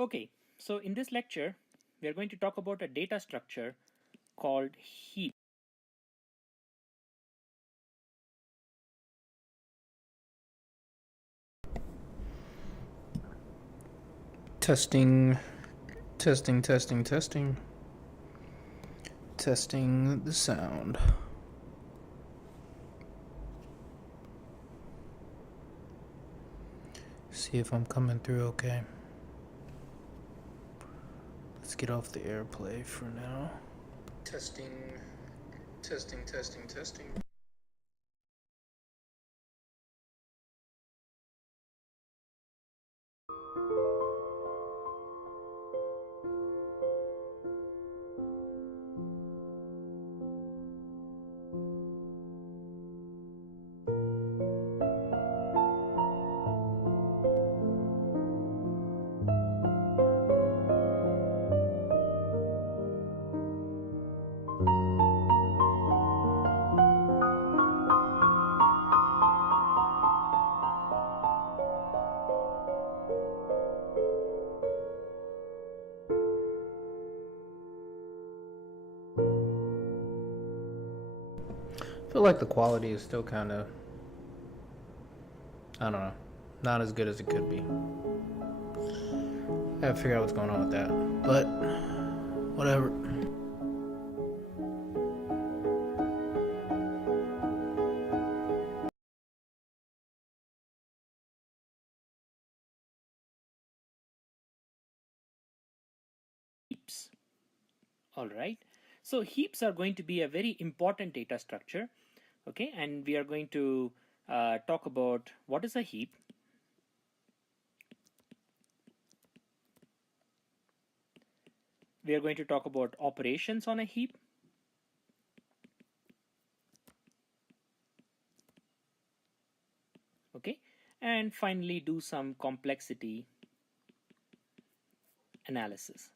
Okay, so in this lecture, we are going to talk about a data structure called heap. Testing, testing, testing, testing. Testing the sound. See if I'm coming through okay. Let's get off the airplay for now. Testing, testing, testing, testing. I feel like the quality is still kind of, I don't know, not as good as it could be. I gotta figure out what's going on with that. But, whatever. Heaps. All right. So heaps are going to be a very important data structure. Okay, and we are going to talk about what is a heap. We are going to talk about operations on a heap. Okay, and finally do some complexity analysis.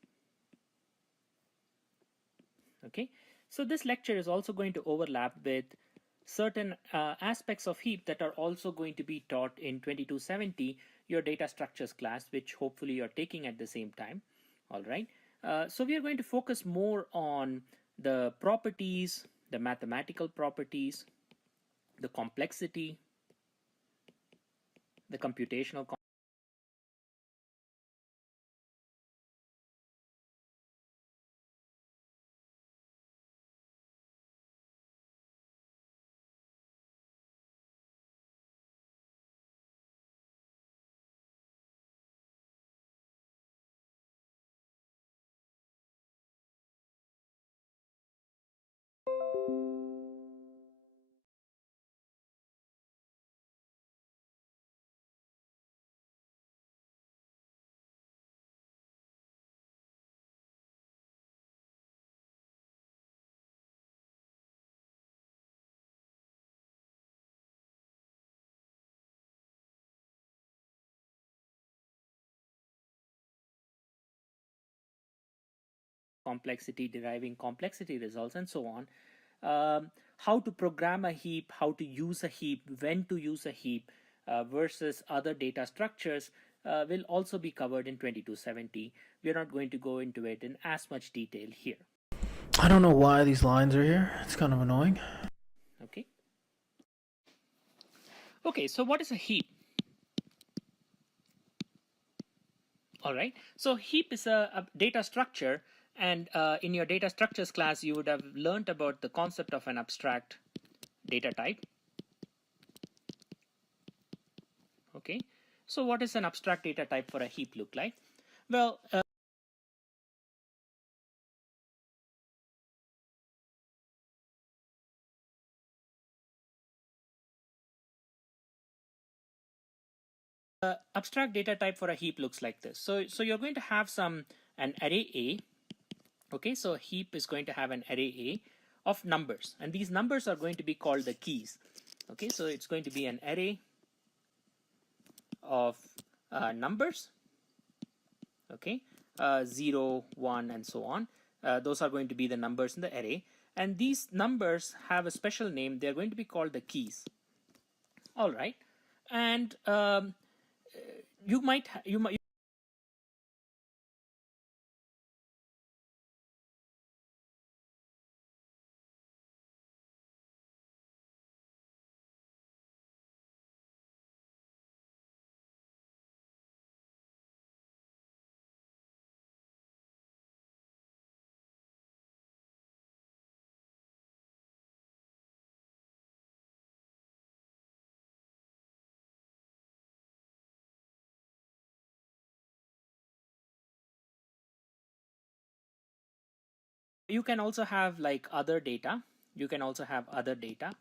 Okay, so this lecture is also going to overlap with certain aspects of heap that are also going to be taught in 2270, your data structures class, which hopefully you're taking at the same time. All right, so we are going to focus more on the properties, the mathematical properties, the complexity, the computational complexity, deriving complexity results, and so on. How to program a heap, how to use a heap, when to use a heap versus other data structures will also be covered in 2270. We are not going to go into it in as much detail here. I don't know why these lines are here. It's kind of annoying. Okay. Okay, so what is a heap? All right, so heap is a data structure, and in your data structures class, you would have learned about the concept of an abstract data type. Okay, so what is an abstract data type for a heap look like? Well, abstract data type for a heap looks like this. So you're going to have an array A. Okay, so a heap is going to have an array A of numbers, and these numbers are going to be called the keys. Okay, so it's going to be an array of numbers. Okay, 0, 1, and so on. Those are going to be the numbers in the array, and these numbers have a special name. They're going to be called the keys. All right, and you might you can also have like other data. You can also have other data.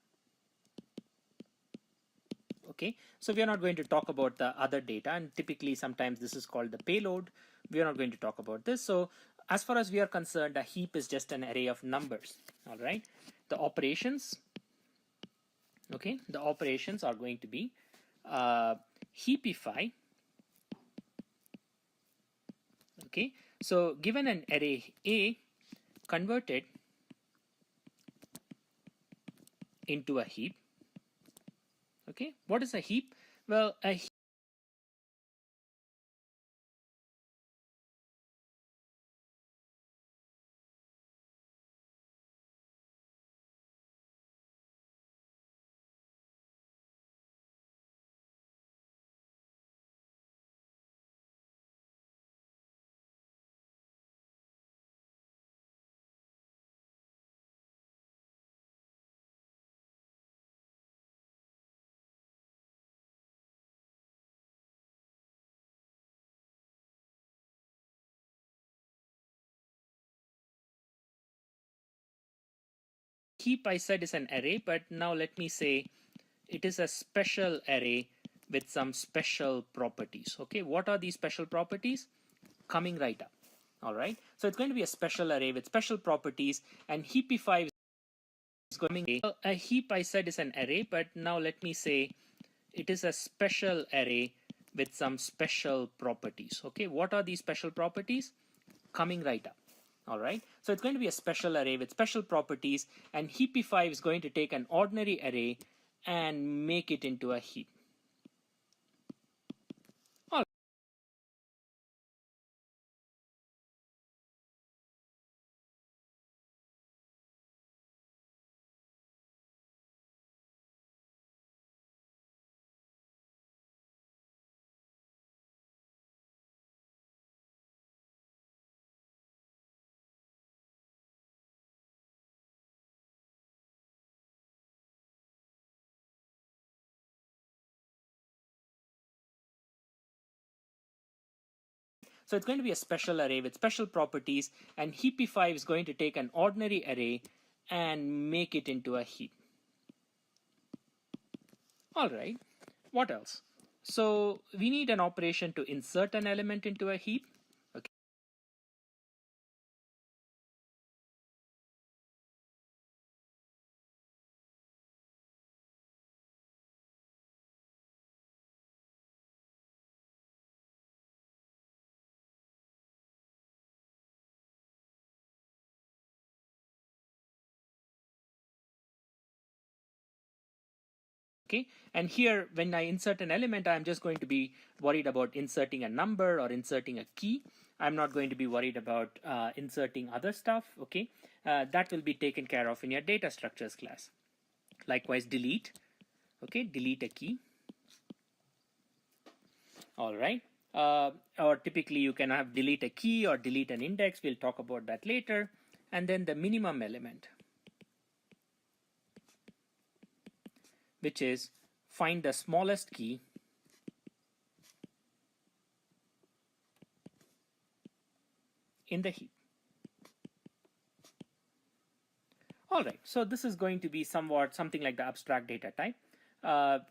Okay, so we are not going to talk about the other data, and typically sometimes this is called the payload. We are not going to talk about this. So as far as we are concerned, a heap is just an array of numbers. All right, the operations, okay, the operations are going to be heapify. Okay, so given an array A, convert it into a heap. Okay, what is a heap? Well, a heap I said is an array, but now let me say it is a special array with some special properties. Okay, what are these special properties? Coming right up. All right, so it's going to be a special array with special properties, and heapify is coming. A heap I said is an array, but now let me say it is a special array with some special properties. Okay, what are these special properties? Coming right up. All right, so it's going to be a special array with special properties, and heapify is going to take an ordinary array and make it into a heap. All So it's going to be a special array with special properties, and heapify is going to take an ordinary array and make it into a heap. All right, what else? So we need an operation to insert an element into a heap. Okay. Okay, and here when I insert an element, I'm just going to be worried about inserting a number or inserting a key. I'm not going to be worried about inserting other stuff. Okay, that will be taken care of in your data structures class. Likewise, delete. Okay, delete a key. All right, or typically you can have delete a key or delete an index. We'll talk about that later. And then the minimum element, which is find the smallest key in the heap. All right, so this is going to be somewhat something like the abstract data type.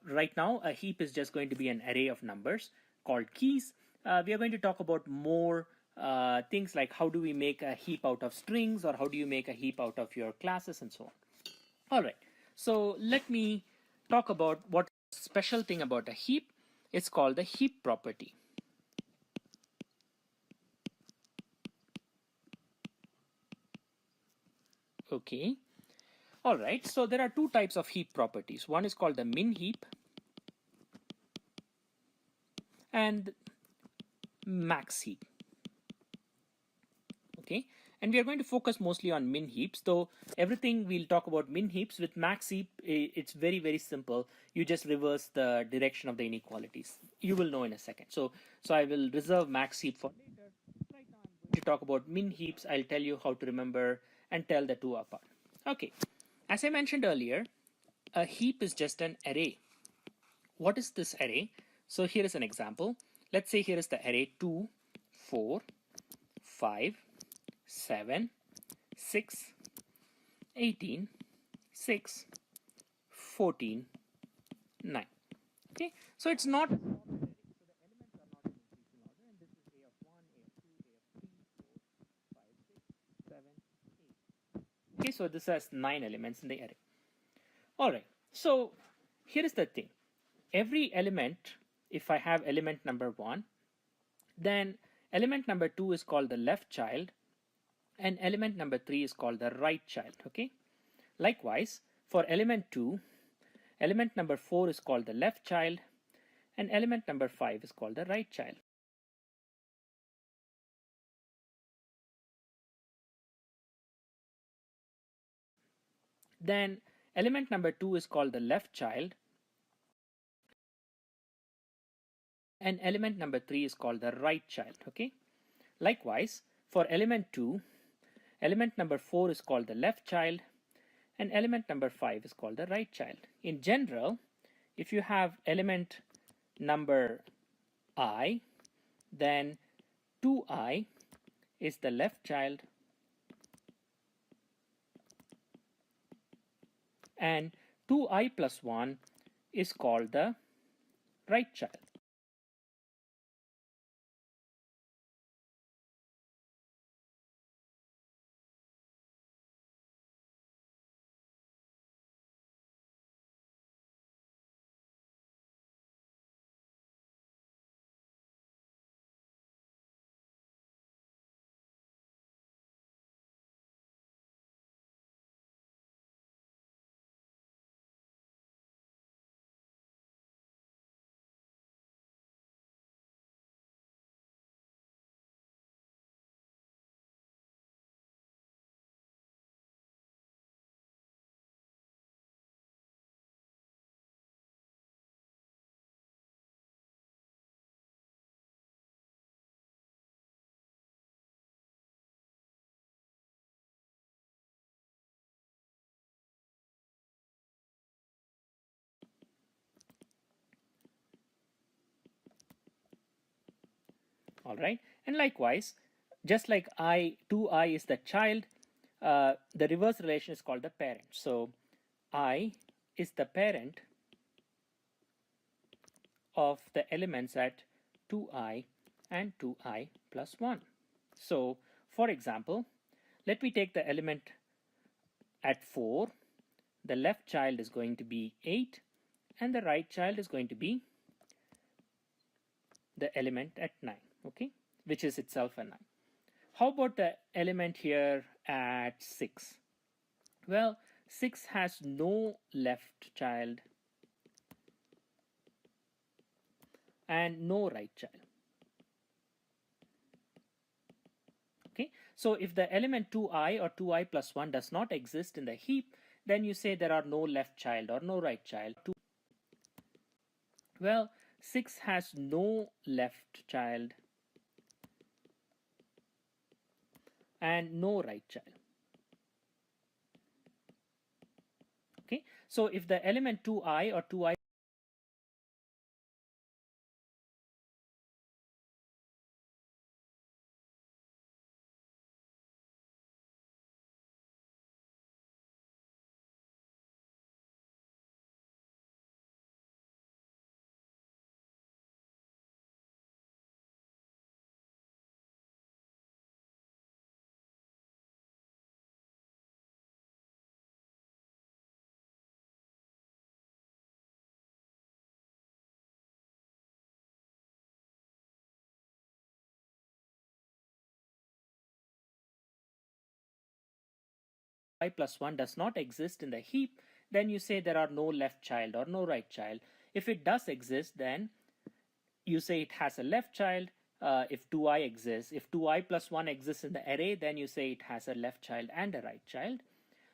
Right now, a heap is just going to be an array of numbers called keys. We are going to talk about more things like how do we make a heap out of strings, or how do you make a heap out of your classes, and so on. All right, so let me talk about what special thing about a heap. It's called the heap property. Okay. All right, so there are two types of heap properties. One is called the min heap and max heap. Okay, and we are going to focus mostly on min heaps, though everything we'll talk about min heaps. With max heap, it's very, very simple. You just reverse the direction of the inequalities. You will know in a second. So I will reserve max heap for later. Right now I'm going to talk about min heaps. I'll tell you how to remember and tell the two apart. Okay, as I mentioned earlier, a heap is just an array. What is this array? So here is an example. Let's say here is the array 2, 4, 5, 7, 6, 18, 6, 14, 9. Okay, so it's not okay, so this has 9 elements in the array. Alright, so here is the thing. Every element, if I have element number 1, then element number 2 is called the left child, and element number 3 is called the right child. Okay. Likewise, for element 2, element number 4 is called the left child, and element number 5 is called the right child. Then element number 2 is called the left child, and element number 3 is called the right child. Okay. Likewise, for element 2, element number 4 is called the left child, and element number 5 is called the right child. In general, if you have element number I, then 2i is the left child, and 2i plus 1 is called the right child. All right, and likewise, just like 2i is the child, the reverse relation is called the parent. So I is the parent of the elements at 2i and 2i plus 1. So for example, let me take the element at 4. The left child is going to be 8, and the right child is going to be the element at 9, okay, which is itself a 9. How about the element here at 6? Well, 6 has no left child and no right child. Okay, so if the element 2i or 2i plus 1 does not exist in the heap, then you say there are no left child or no right child. Well, 6 has no left child and no right child. Okay, so if the element 2i or 2i plus 1 does not exist in the heap, then you say there are no left child or no right child. If it does exist, then you say it has a left child. If 2i exists, if 2i plus 1 exists in the array, then you say it has a left child and a right child.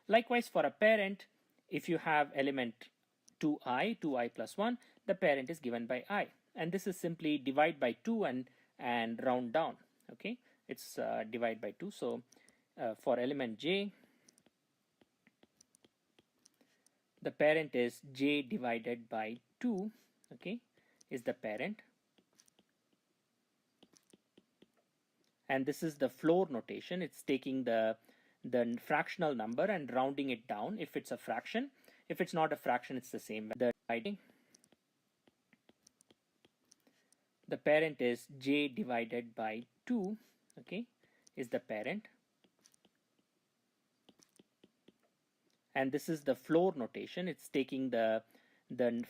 Likewise, for a parent, if you have element 2i plus 1, the parent is given by I, and this is simply divide by 2 and round down. Okay, it's divide by 2. So for element j, the parent is j divided by 2, okay, is the parent, and this is the floor notation. It's taking the the fractional number and rounding it down if it's a fraction. If it's not a fraction, it's the same. The parent is j divided by 2, okay, is the parent. And this is the floor notation. It's taking the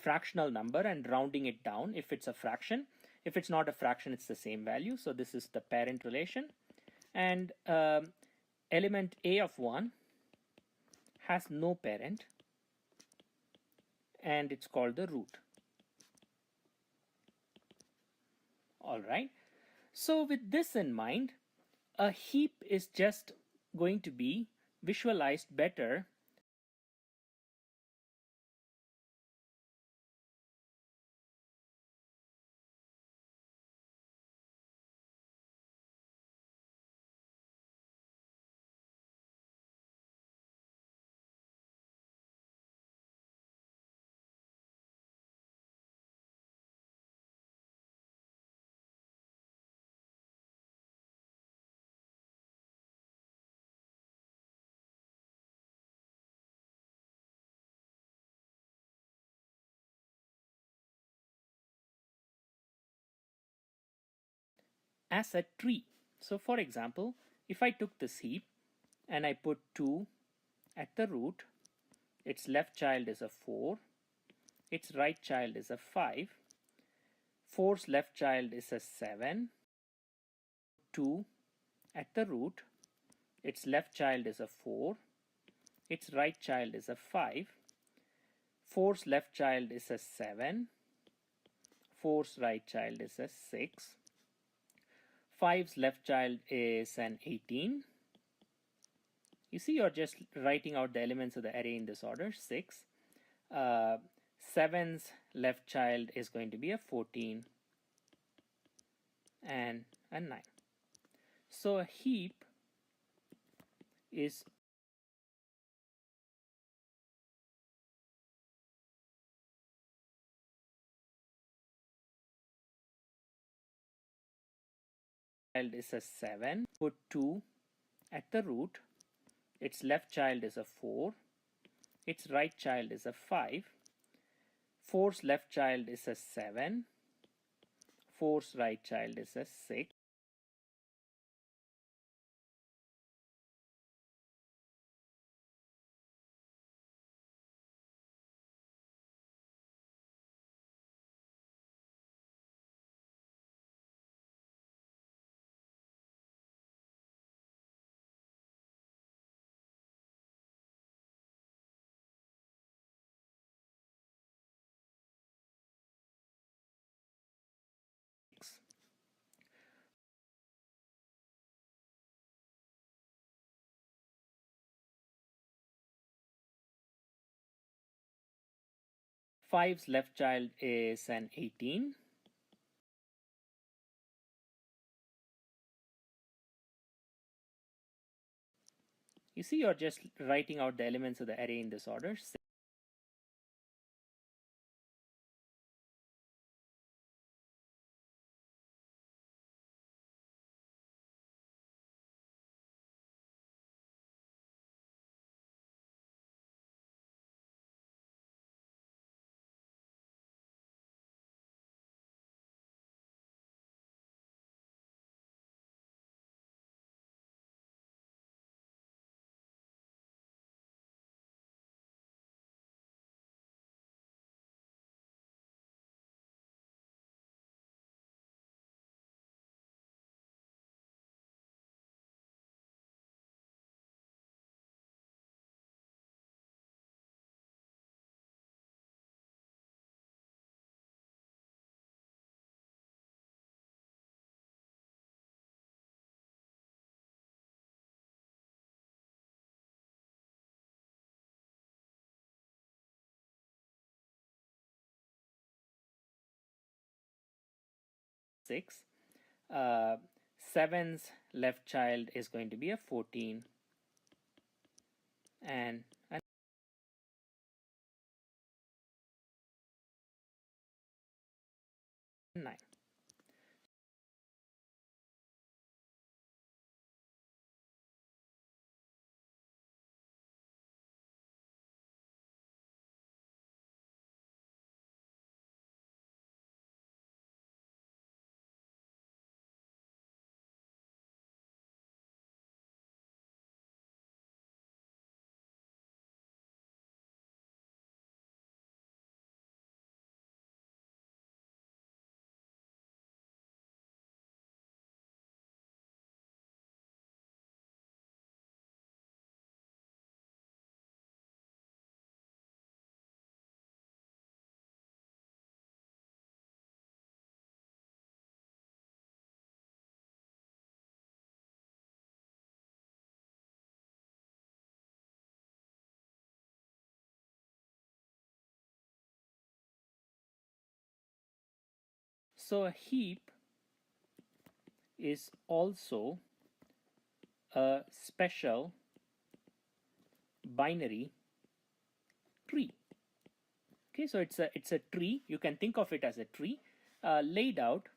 fractional number and rounding it down if it's a fraction. If it's not a fraction, it's the same value. So this is the parent relation. And element a of 1 has no parent, and it's called the root. All right. So with this in mind, a heap is just going to be visualized better as a tree. So for example, if I took this heap and I put 2 at the root, its left child is a 4, its right child is a 5, 4's left child is a 7, 2 at the root, its left child is a 4, its right child is a 5, 4's left child is a 7, 4's right child is a 6, 5's left child is an 18. You see, you're just writing out the elements of the array in this order. 6. 7's left child is going to be a 14 and a 9. So a heap is is a 7, put 2 at the root, its left child is a 4, its right child is a 5, 4's left child is a 7, 4's right child is a 6, Five's left child is an 18. You see, you're just writing out the elements of the array in this order. Six. 7's left child is going to be a 14 and a 9. So a heap is also a special binary tree. Okay, so it's a tree. You can think of it as a tree laid out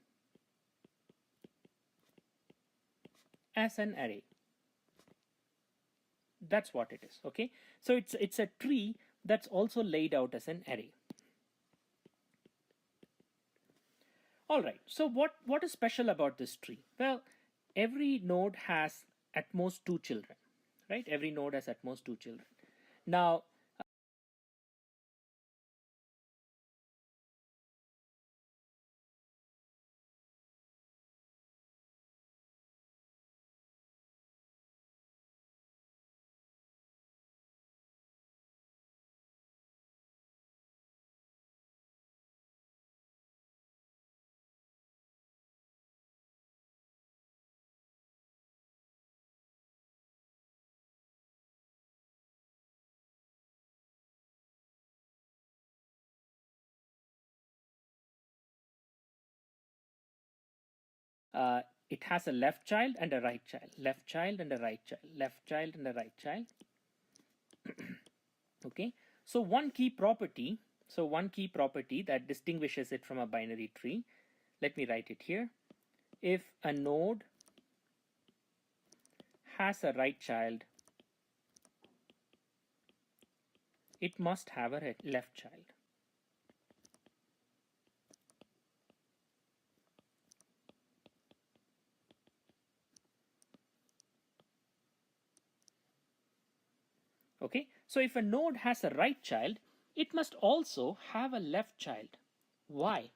as an array. That's what it is. Okay, so it's a tree that's also laid out as an array. All right, so what is special about this tree? Well, every node has at most 2 children, right? Every node has at most 2 children. Now, it has a left child and a right child, left child and a right child, left child and a right child. Okay, so one key property that distinguishes it from a binary tree, let me write it here. If a node has a right child, it must have a left child. Okay, so if a node has a right child, it must also have a left child. Why?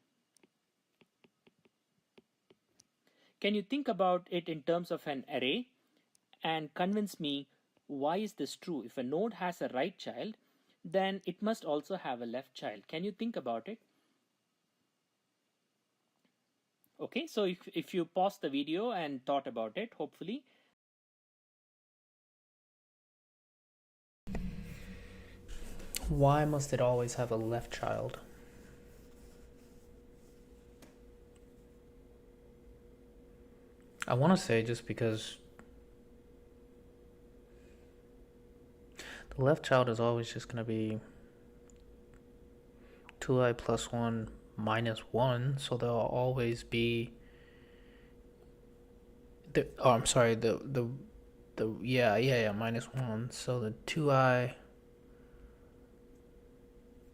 Can you think about it in terms of an array and convince me why is this true? If a node has a right child, then it must also have a left child. Can you think about it? Okay, so if you pause the video and thought about it, hopefully. Why must it always have a left child? I want to say just because the left child is always just going to be 2i plus 1 minus 1, so there'll always be minus 1. So the 2i,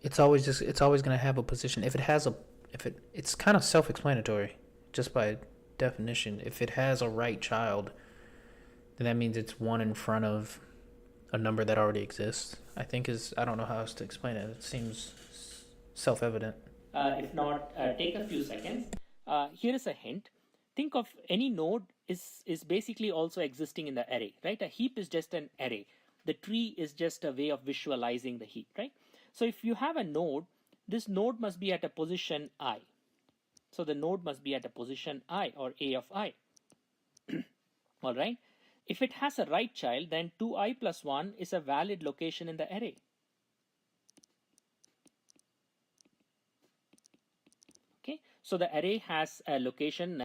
it's always going to have a position. It's kind of self-explanatory just by definition. If it has a right child, then that means it's 1 in front of a number that already exists. I don't know how else to explain it. It seems self-evident. If not, take a few seconds. Here is a hint. Think of any node is basically also existing in the array, right? A heap is just an array. The tree is just a way of visualizing the heap, right? So if you have a node, this node must be at a position I. So the node must be at a position I, or A of I. All right. If it has a right child, then 2i plus 1 is a valid location in the array. Okay, so the array has a location.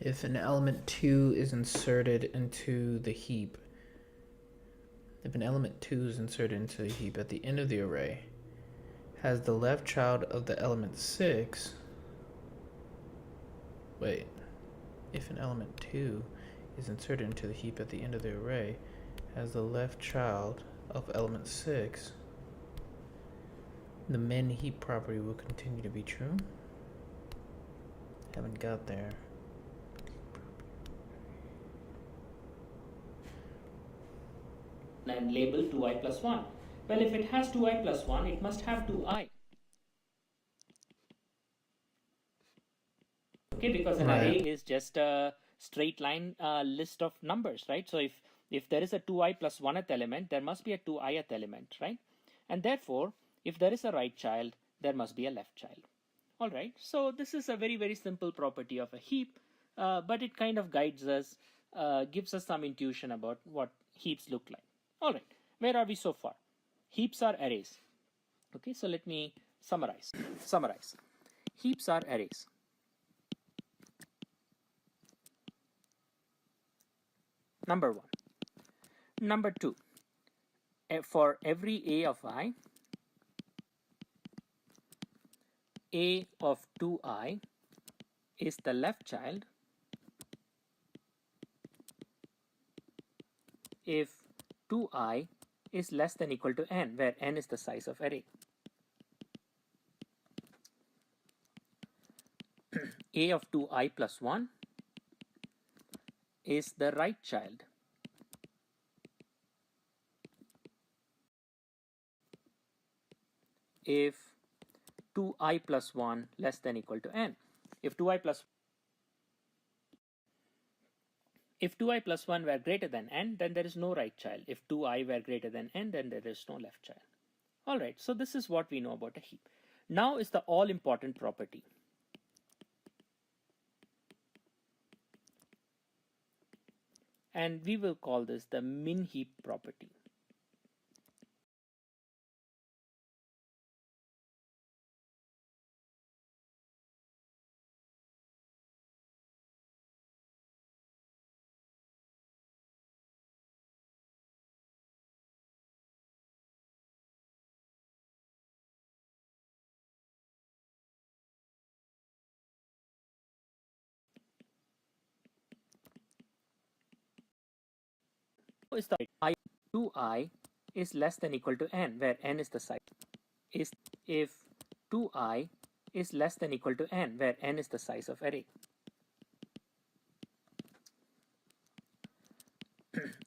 If an element 2 is inserted into the heap, at the end of the array, has the left child of the element 6. Wait, if an element 2 is inserted into the heap at the end of the array, has the left child of element 6, the min heap property will continue to be true. Haven't got there. And label 2i plus 1. Well, if it has 2i plus 1, it must have 2i. Okay, because an array is just a straight line list of numbers, right? So if there is a 2i plus 1th element, there must be a 2ith element, right? And therefore, if there is a right child, there must be a left child. All right, so this is a very, very simple property of a heap, but it kind of guides us, gives us some intuition about what heaps look like. All right, where are we so far? Heaps are arrays. Okay, so let me summarize. Heaps are arrays. Number one. Number two, for every a of I, a of 2i is the left child if 2i is less than equal to n, where n is the size of array. A of 2i plus 1 is the right child if 2i plus 1 less than equal to n. If 2i plus 1 were greater than n, then there is no right child. If 2i were greater than n, then there is no left child. All right, so this is what we know about a heap. Now is the all-important property. And we will call this the min heap property. Is the I 2i is less than equal to n, where n is the size. Is if 2i is less than equal to n, where n is the size of array.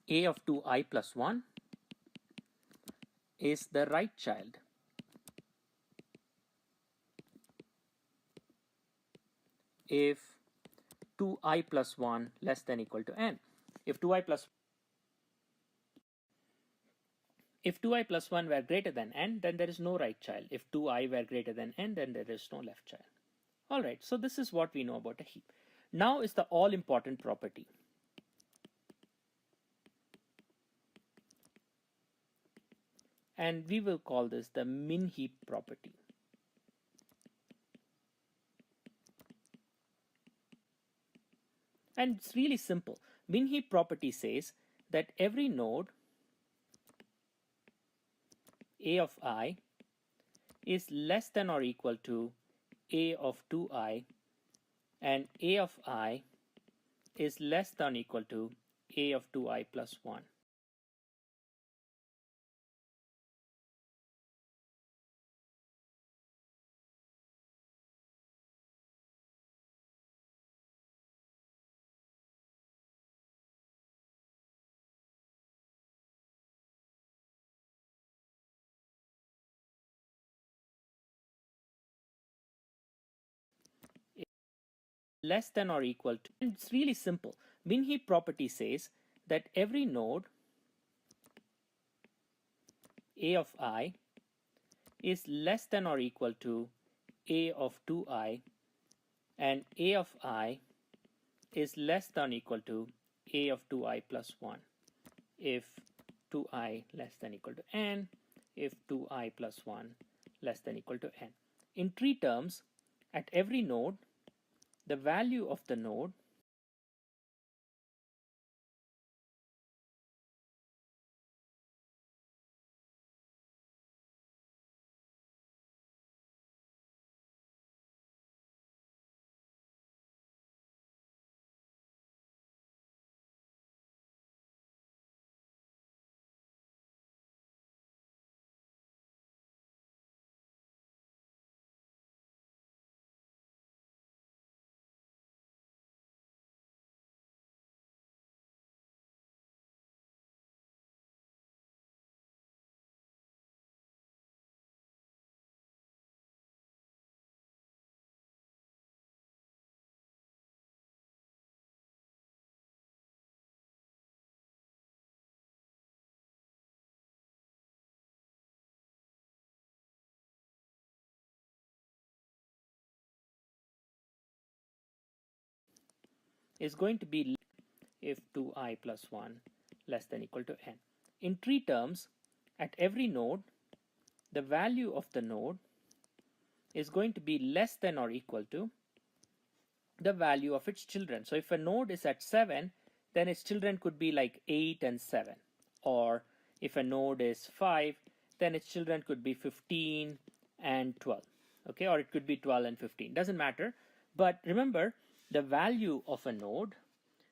A of 2i plus 1 is the right child if 2i plus 1 less than equal to n. If 2i plus 1 were greater than n, then there is no right child. If 2i were greater than n, then there is no left child. All right, so this is what we know about a heap. Now is the all-important property. And we will call this the min heap property. And it's really simple. Min heap property says that every node a of I is less than or equal to a of 2i, and a of I is less than or equal to a of 2i plus 1. Less than or equal to, and it's really simple. Min heap property says that every node a of I is less than or equal to a of 2i, and a of I is less than or equal to a of 2i plus 1 if 2i less than equal to n, if 2i plus 1 less than equal to n. In tree terms, at every node, the value of the node is going to be if 2i plus 1 less than equal to n. In tree terms, at every node, the value of the node is going to be less than or equal to the value of its children. So if a node is at 7, then its children could be like 8 and 7. Or if a node is 5, then its children could be 15 and 12. Okay, or it could be 12 and 15. Doesn't matter. But remember, the value of a node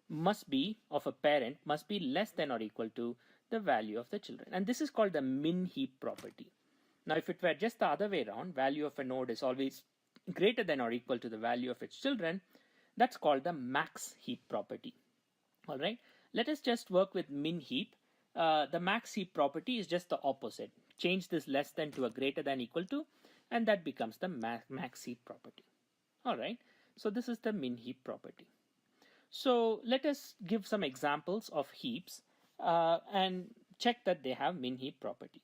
must be, of a parent, must be less than or equal to the value of the children. And this is called the min heap property. Now, if it were just the other way around, value of a node is always greater than or equal to the value of its children, that's called the max heap property. All right, let us just work with min heap. The max heap property is just the opposite. Change this less than to a greater than equal to, and that becomes the max heap property. All right, so this is the min heap property. So let us give some examples of heaps and check that they have min heap property.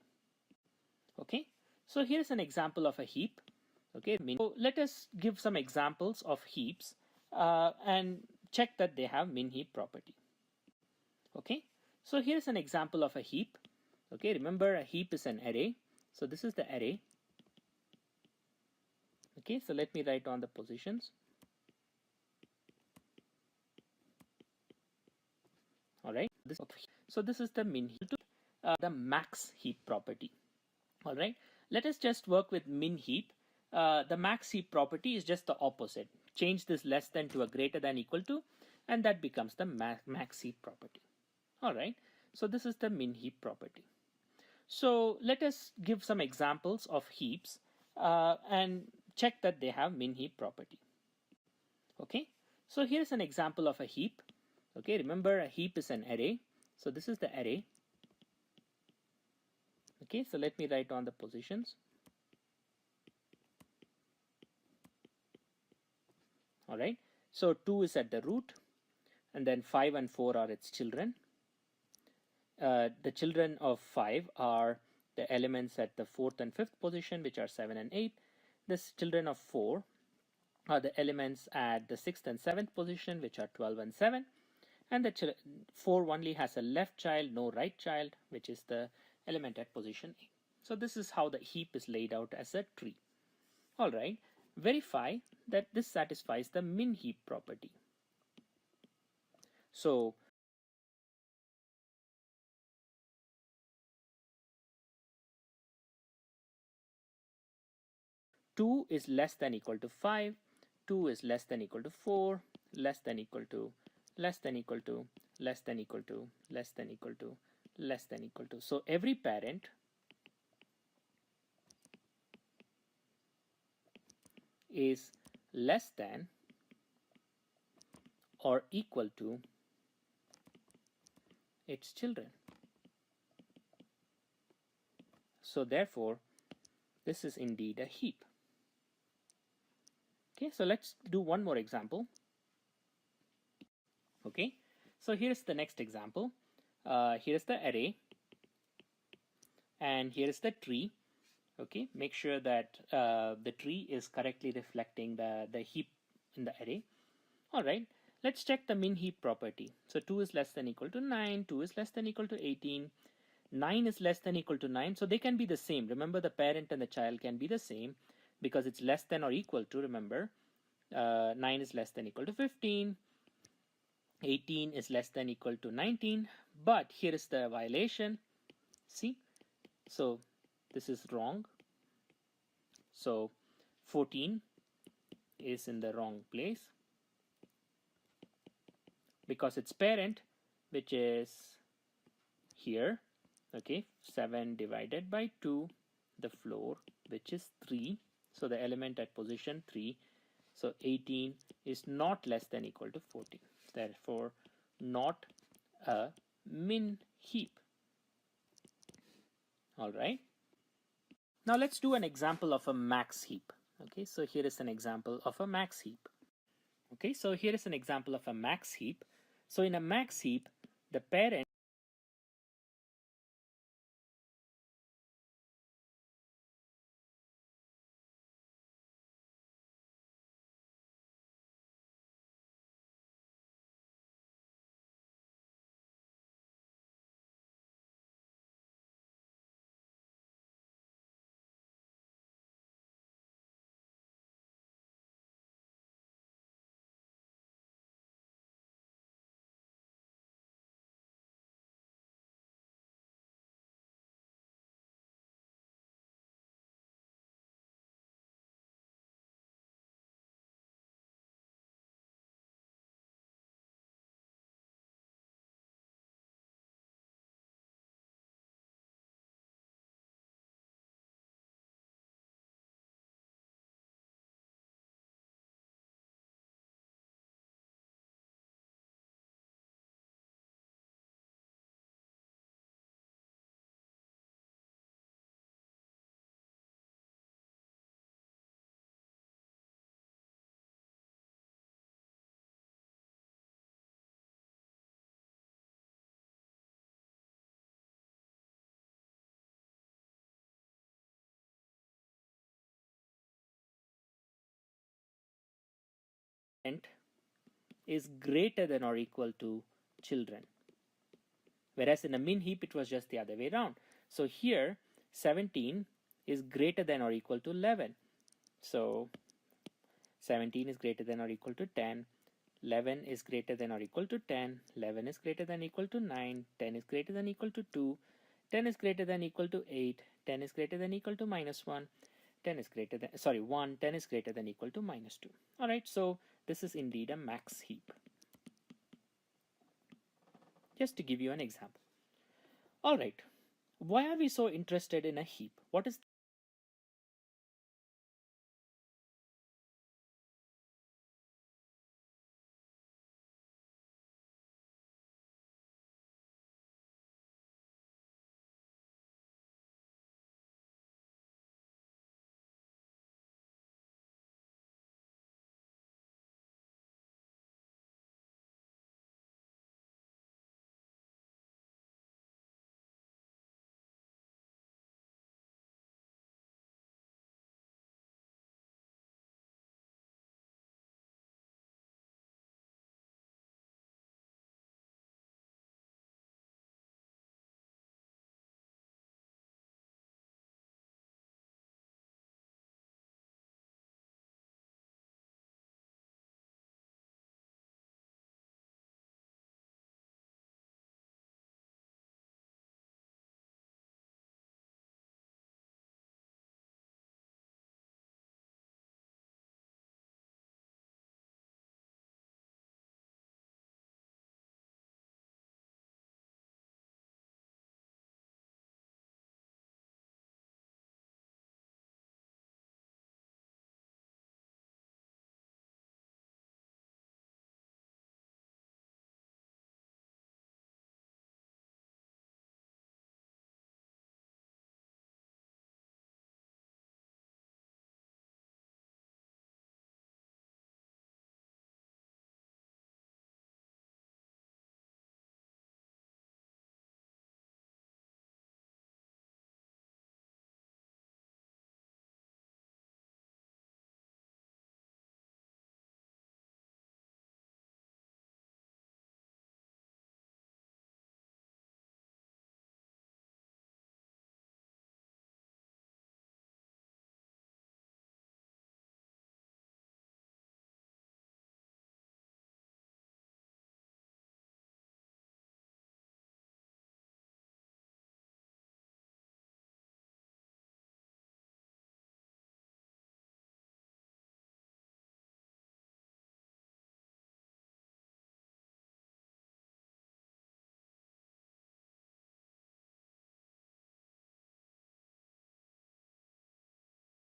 Okay, so here's an example of a heap. Okay, so let us give some examples of heaps and check that they have min heap property. Okay, so here's an example of a heap. Okay, remember a heap is an array. So this is the array. Okay, so let me write on the positions. All right, so this is the min heap, the max heap property. All right, let us just work with min heap. The max heap property is just the opposite. Change this less than to a greater than equal to, and that becomes the max heap property. All right, so this is the min heap property. So let us give some examples of heaps and check that they have min heap property. Okay, so here's an example of a heap. Okay, remember a heap is an array. So this is the array. Okay, so let me write on the positions. All right, so 2 is at the root, and then 5 and 4 are its children. The children of 5 are the elements at the 4th and 5th position, which are 7 and 8. The children of 4 are the elements at the 6th and 7th position, which are 12 and 7. And the 4 only has a left child, no right child, which is the element at position A. So this is how the heap is laid out as a tree. All right, verify that this satisfies the min heap property. So two is less than equal to 5, 2 is less than equal to 4, less than equal to, less than equal to, less than equal to, less than equal to, less than equal to. So every parent is less than or equal to its children. So therefore, this is indeed a heap. Okay, so let's do one more example. Okay, so here's the next example. Here's the array, and here's the tree. Okay, make sure that the tree is correctly reflecting the heap in the array. All right, let's check the min heap property. So 2 is less than equal to 9, 2 is less than equal to 18, 9 is less than equal to 9. So they can be the same. Remember, the parent and the child can be the same because it's less than or equal to, remember, 9 is less than equal to 15, 18 is less than equal to 19. But here is the violation. See, so this is wrong. So 14 is in the wrong place because its parent, which is here, okay, 7 divided by 2, the floor, which is 3. So the element at position 3. So 18 is not less than equal to 14. Therefore, not a min heap. All right. Now let's do an example of a max heap. Okay, so here is an example of a max heap. Okay, so here is an example of a max heap. So in a max heap, the parent is greater than or equal to children. Whereas in a min heap, it was just the other way around. So here, 17 is greater than or equal to 11. So 17 is greater than or equal to 10. 11 is greater than or equal to 10. 11 is greater than or equal to 9. 10 is greater than or equal to 2. 10 is greater than or equal to 8. 10 is greater than or equal to minus 1. 10 is greater than, 1. 10 is greater than or equal to minus 2. All right, so this is indeed a max heap. Just to give you an example. All right, why are we so interested in a heap? What is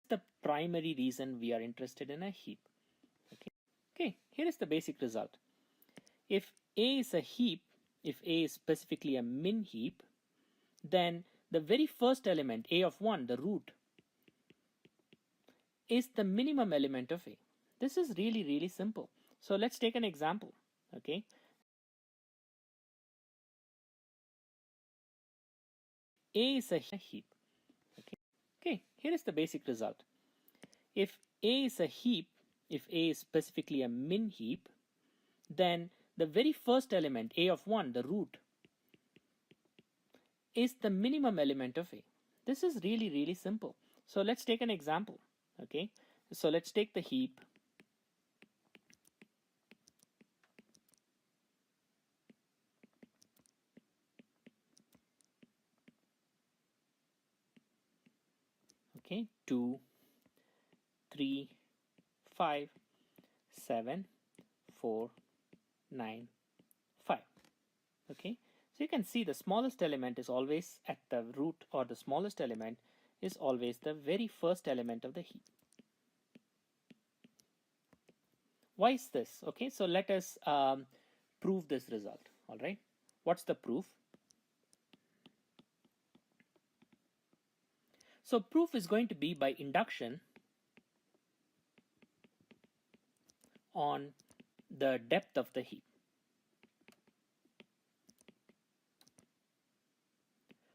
the primary reason we are interested in a heap? Okay, here is the basic result. If A is a heap, if A is specifically a min heap, then the very first element, A of 1, the root, is the minimum element of A. This is really, really simple. So let's take an example. Okay, A is a heap. Okay, here is the basic result. If A is a heap, if A is specifically a min heap, then the very first element, A of 1, the root, is the minimum element of A. This is really, really simple. So let's take an example. Okay, so let's take the heap. Okay, 2, 3, 5, 7, 4, 9, 5. Okay, so you can see the smallest element is always at the root, or the smallest element is always the very first element of the heap. Why is this? Okay, so let us prove this result. All right, what's the proof? So proof is going to be by induction on the depth of the heap.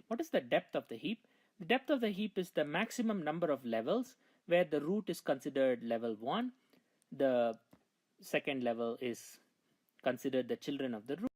What is the depth of the heap? The depth of the heap is the maximum number of levels where the root is considered level 1, the second level is considered the children of the root.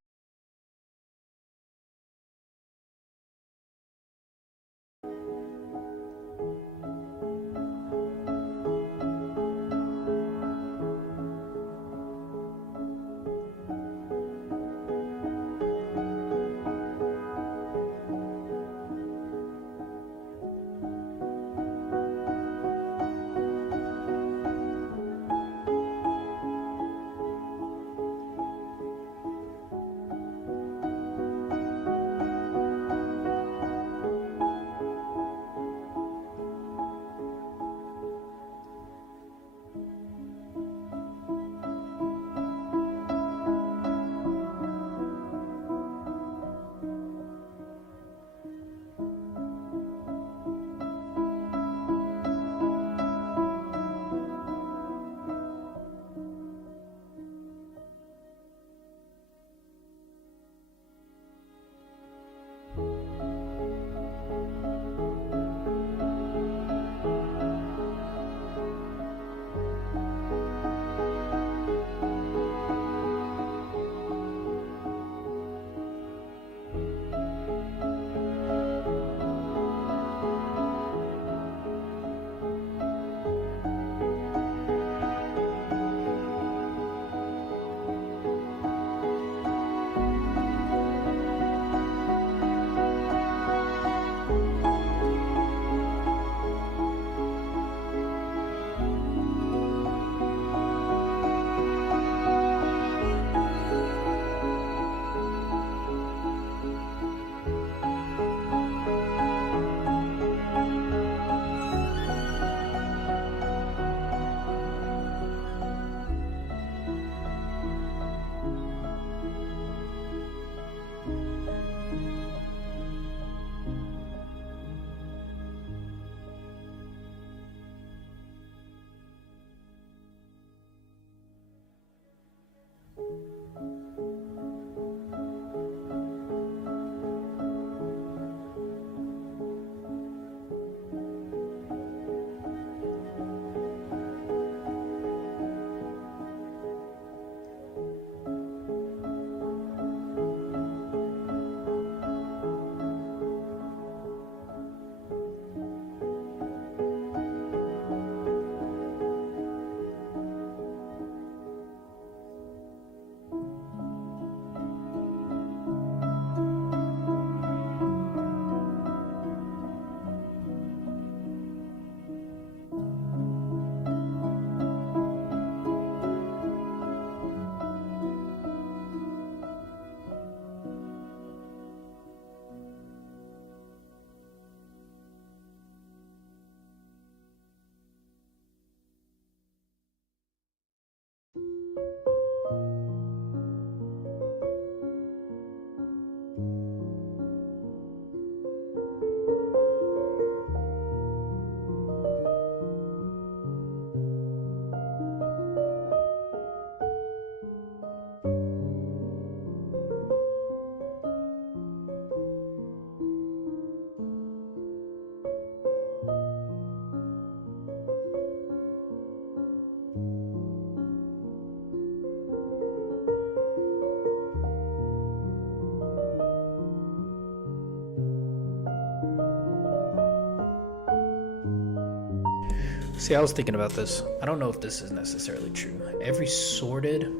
See, I was thinking about this. I don't know if this is necessarily true. Every sorted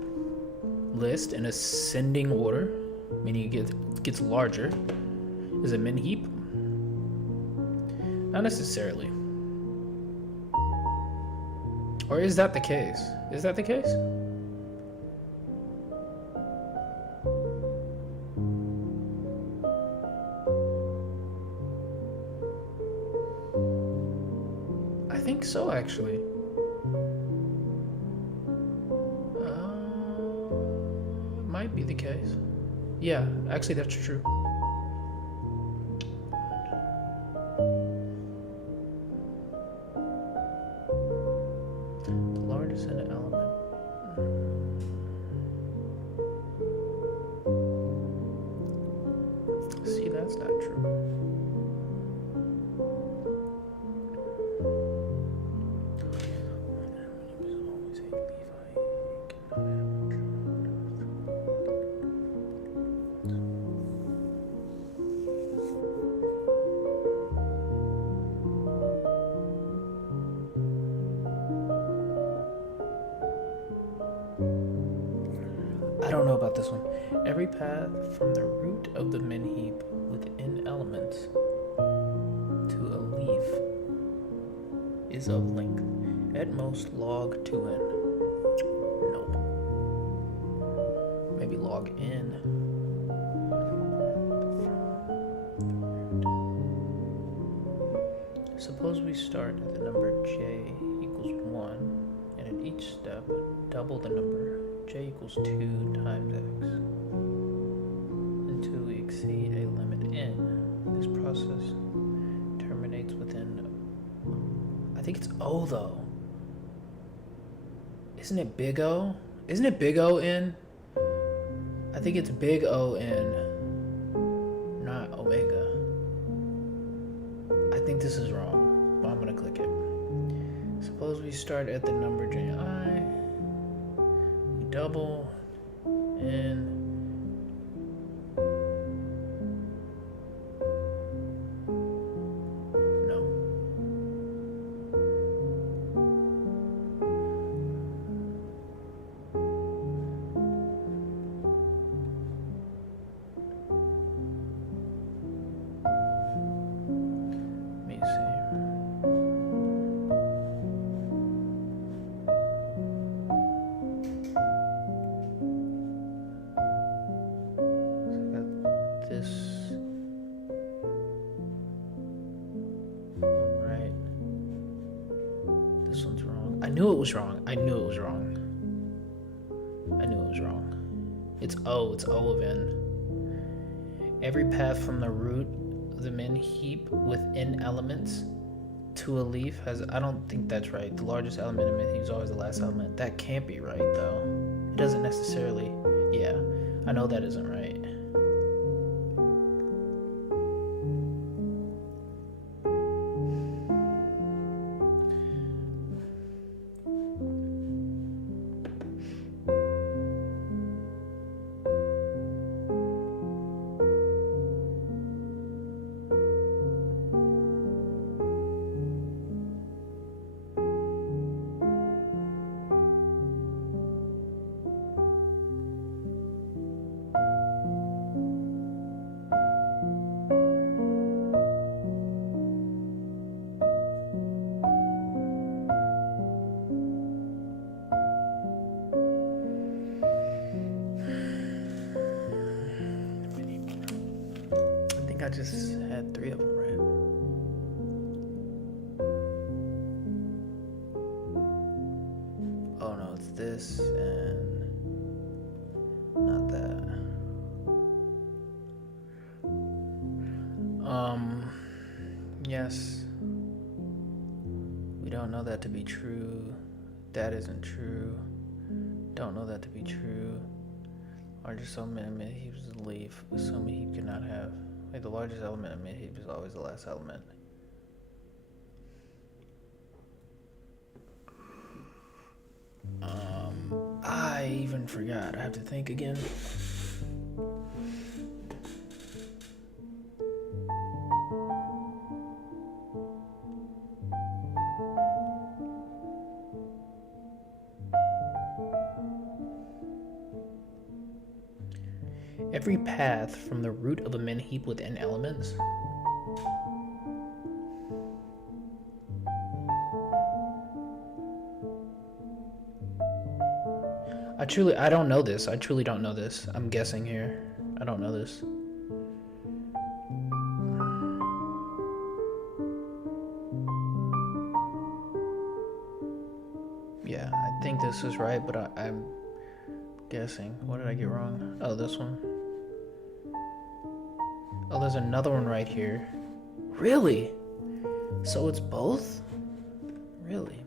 list in ascending order, meaning it gets larger, is a min heap. Not necessarily. Or is that the case? Is that the case? I think so, actually. Might be the case. Yeah, actually, that's true. The largest in an element. See, that's not true. about this one. Every path from the root of the min heap within elements to a leaf is of length at most log 2n. No. Maybe log n. Suppose we start at the number j equals 1, and at each step double the number j equals 2 times x until we exceed a limit n. This process terminates within, I think it's O though. Isn't it big O? Isn't it big O n? I think it's big O n, not omega. I think this is wrong, but I'm gonna click it. Suppose we start at the number ji, we double, and no. Let me see. This one right. This one's wrong. I knew it was wrong. I knew it was wrong. I knew it was wrong. It's O. It's O of n. Every path from the root of the min heap within elements to a leaf has. I don't think that's right. The largest element in min heap is always the last element. That can't be right though. It doesn't necessarily. Yeah, I know that isn't right. I just had 3 of them right. Oh no, it's this and not that. Yes. We don't know that to be true. That isn't true. Don't know that to be true. Largest element in mid heap is a leaf. Assume a heap cannot have. Like the largest element in mid heap is always the last element. I even forgot. I have to think again. Every path from the root of a min heap within elements. I don't know this. I truly don't know this. I'm guessing here. I don't know this. Yeah, I think this is right, but I'm guessing. What did I get wrong? Oh, this one. Oh, there's another one right here. Really? So it's both? Really?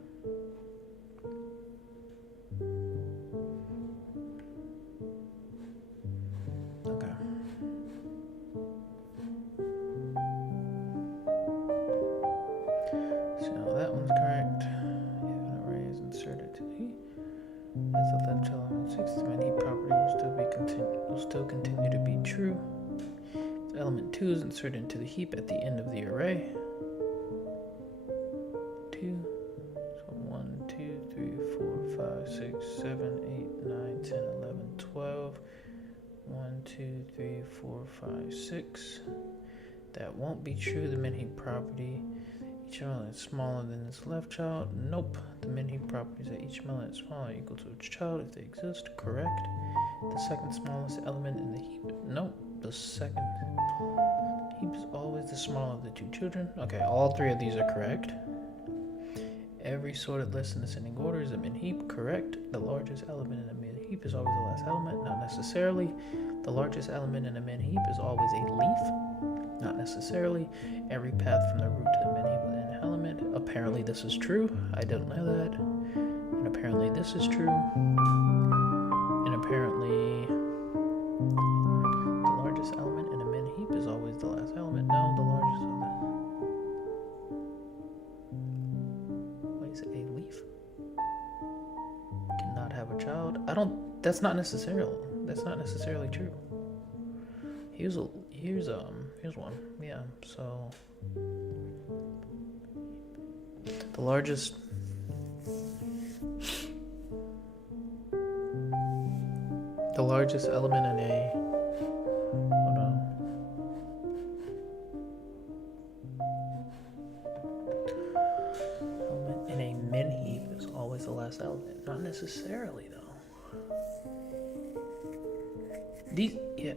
Okay. So that one's correct. If an array is inserted to the as the left child element 6, the min heap property will still continue to be true. If element 2 is inserted into the heap at the end of the array. 2. So 1, 2, 3, 4, 5, 6, 7, 8, 9, 10, 11, 12. 2, 3, 4, 5, 6. That won't be true. The min heap property. Each element is smaller than its left child. Nope. The min heap properties that each element is smaller equal to its child if they exist. Correct. The second smallest element in the heap. Nope. The second heap is always the smaller of the two children. Okay, all three of these are correct. Every sorted list in ascending order is a min heap. Correct. The largest element in a min heap is always the last element. Not necessarily. The largest element in a min heap is always a leaf. Not necessarily. Every path from the root to the min heap with an element. Apparently this is true. I don't know that. And apparently this is true. And apparently the largest element in a min heap is always the last element. No, the largest element. Wait, is it a leaf? Cannot have a child. That's not necessarily true. Here's one. Yeah, so the largest element in a element in a min heap is always the last element. Not necessarily though. Yeah.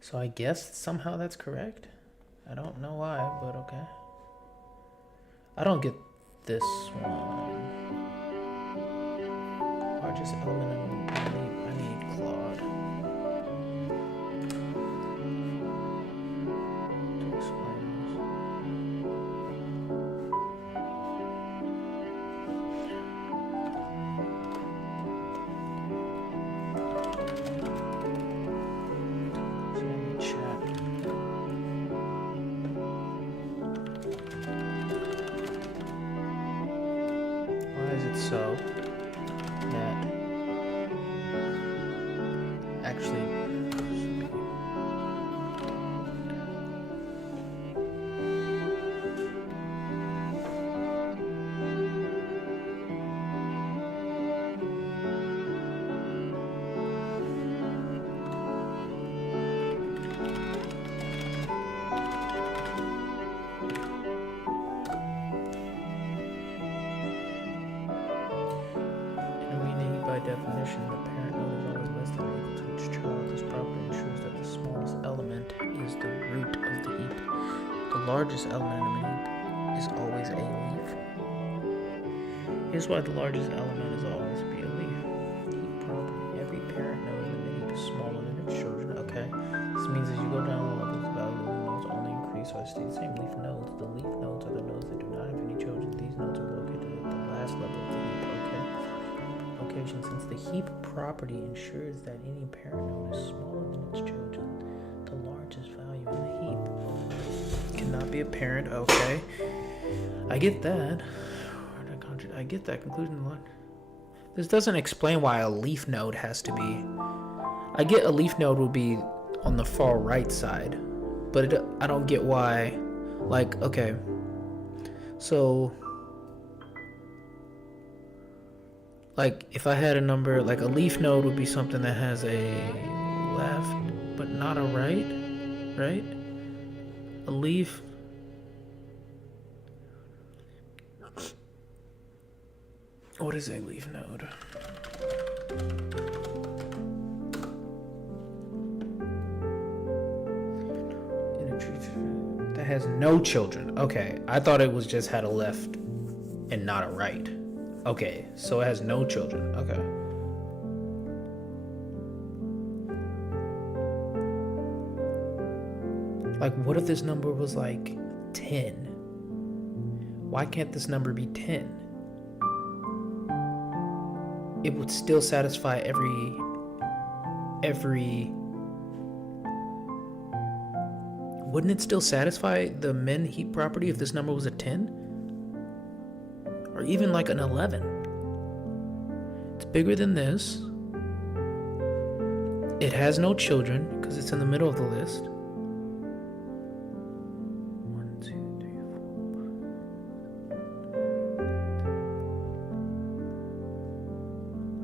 So I guess somehow that's correct. I don't know why, but okay. I don't get this one. Largest element in I need Claude to explain this. Chat. Why is it so that actually by definition, the parent node is always less than or equal to its child. This property ensures that the smallest element is the root of the heap. The largest element in a heap is always a leaf. Here's why the largest element is always be a leaf. Heap property. Every parent node in the heap is smaller than its children. Okay. This means as you go down the levels, the value of the nodes only increase, so I stay the same. Leaf nodes. The leaf nodes are the nodes that do not have any children. These nodes are located at the last level of the heap. Okay. Location. Since the heap property ensures that any parent node is smaller than its children, the largest value in the heap cannot be a parent. Okay, I get that. I get that conclusion. This doesn't explain why a leaf node has to be. I get a leaf node will be on the far right side, but I don't get why. Like, okay, so. Like, if I had a number, like a leaf node would be something that has a left, but not a right? Right? A leaf. What is a leaf node? In a tree that has no children. Okay, I thought it was just had a left and not a right. Okay, so it has no children. Okay. Like, what if this number was like 10? Why can't this number be 10? It would still satisfy every wouldn't it still satisfy the min heap property if this number was a 10? Or even like an 11. It's bigger than this. It has no children because it's in the middle of the list. 1, 2, 3,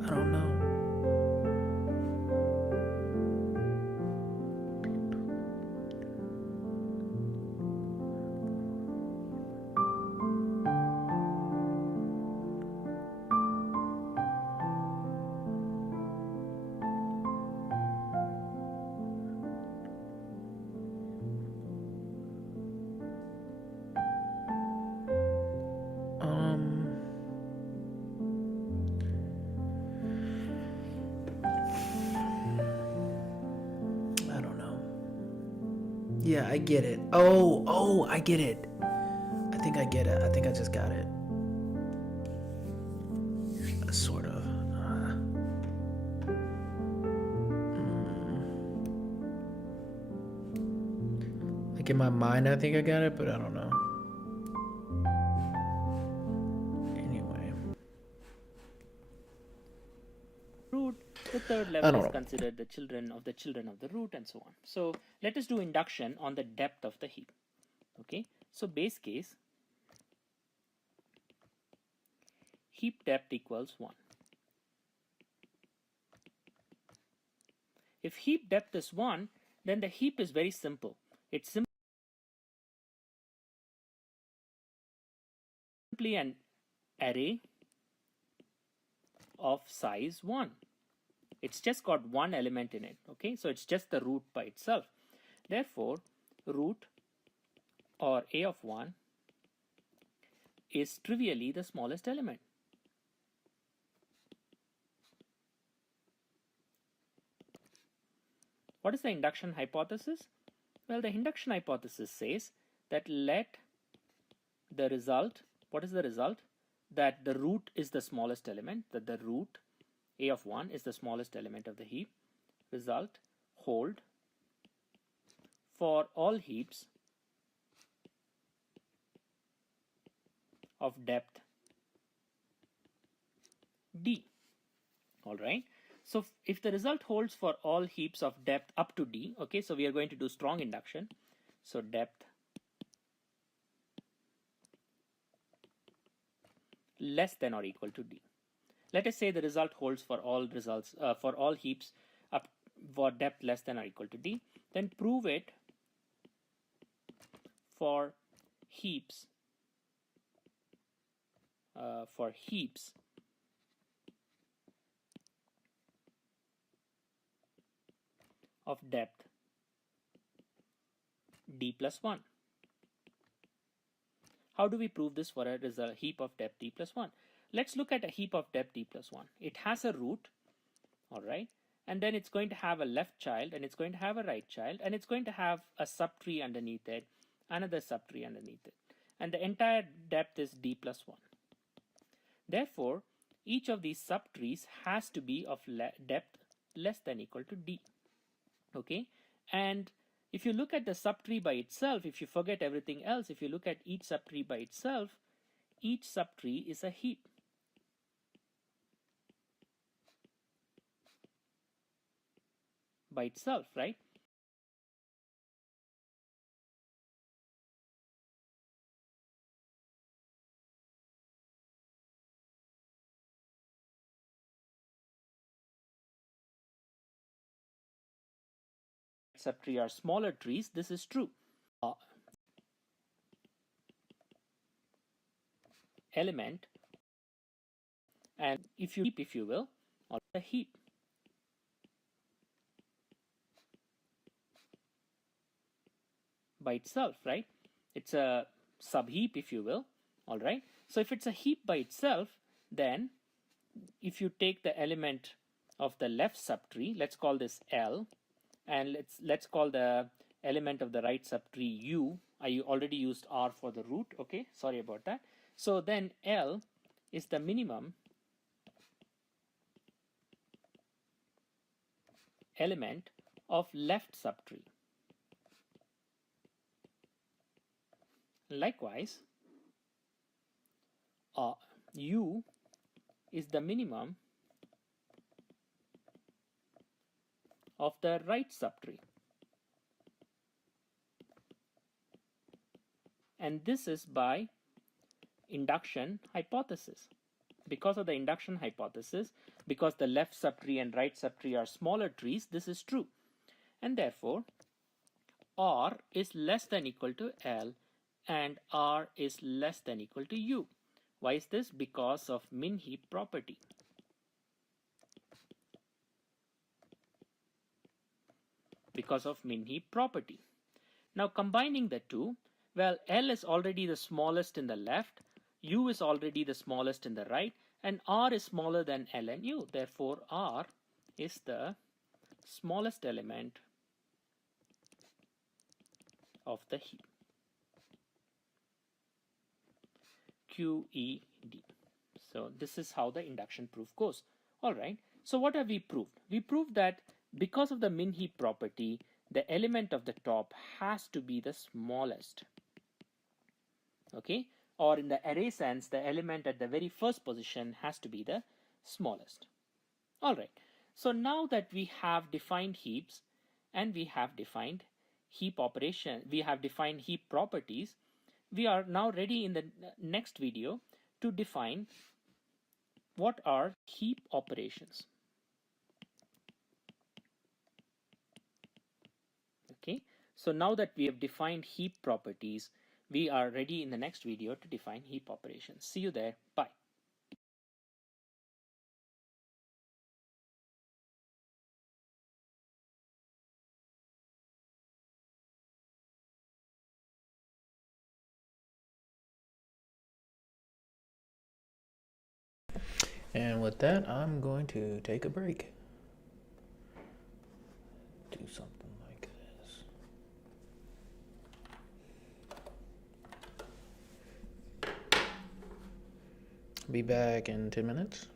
4. I don't know. I don't know. Yeah, I get it. Oh, I get it. I think I get it. I think I just got it. Sort of. Like in my mind, I think I got it, but I don't know. Anyway. Root. The third level is considered the children of the root, and so on. So let us do induction on the depth of the heap. Okay, so base case, heap depth equals 1. If heap depth is 1, then the heap is very simple. It's simply an array of size 1. It's just got one element in it. Okay, so it's just the root by itself. Therefore, root or a of 1 is trivially the smallest element. What is the induction hypothesis? Well, the induction hypothesis says that let the result, what is the result? That the root is the smallest element, that the root a of 1 is the smallest element of the heap. Result hold for all heaps of depth d. All right. So if the result holds for all heaps of depth up to d, okay, so we are going to do strong induction. So depth less than or equal to d. Let us say the result holds for all results for all heaps up for depth less than or equal to d. Then prove it for heaps of depth d plus 1. How do we prove this for a heap of depth d plus 1? Let's look at a heap of depth d plus 1. It has a root, all right, and then it's going to have a left child, and it's going to have a right child, and it's going to have a subtree underneath it, another subtree underneath it, and the entire depth is d plus 1. Therefore, each of these subtrees has to be of depth less than equal to d. Okay, and if you look at the subtree by itself, if you forget everything else, if you look at each subtree by itself, each subtree is a heap. By itself, right? Subtree are smaller trees, this is true. Element, and if you will, or a heap. By itself, right? It's a subheap, if you will. All right. So if it's a heap by itself, then if you take the element of the left subtree, let's call this L, and let's call the element of the right subtree U. I already used R for the root. Okay, sorry about that. So then L is the minimum element of left subtree. Likewise, U is the minimum of the right subtree. And this is by induction hypothesis. Because of the induction hypothesis, because the left subtree and right subtree are smaller trees, this is true. And therefore, R is less than equal to L and R is less than equal to U. Why is this? Because of min-heap property. Because of min-heap property. Now combining the two, well, L is already the smallest in the left, U is already the smallest in the right, and R is smaller than L and U. Therefore, R is the smallest element of the heap. QED. So this is how the induction proof goes. All right. So what have we proved? We proved that because of the min-heap property, the element of the top has to be the smallest. Okay. Or in the array sense, the element at the very first position has to be the smallest. All right. So now that we have defined heaps and we have defined heap operation, we have defined heap properties, we are now ready in the next video to define what are heap operations. Okay, so now that we have defined heap properties, we are ready in the next video to define heap operations. See you there. Bye. And with that, I'm going to take a break. Do something like this. Be back in 10 minutes.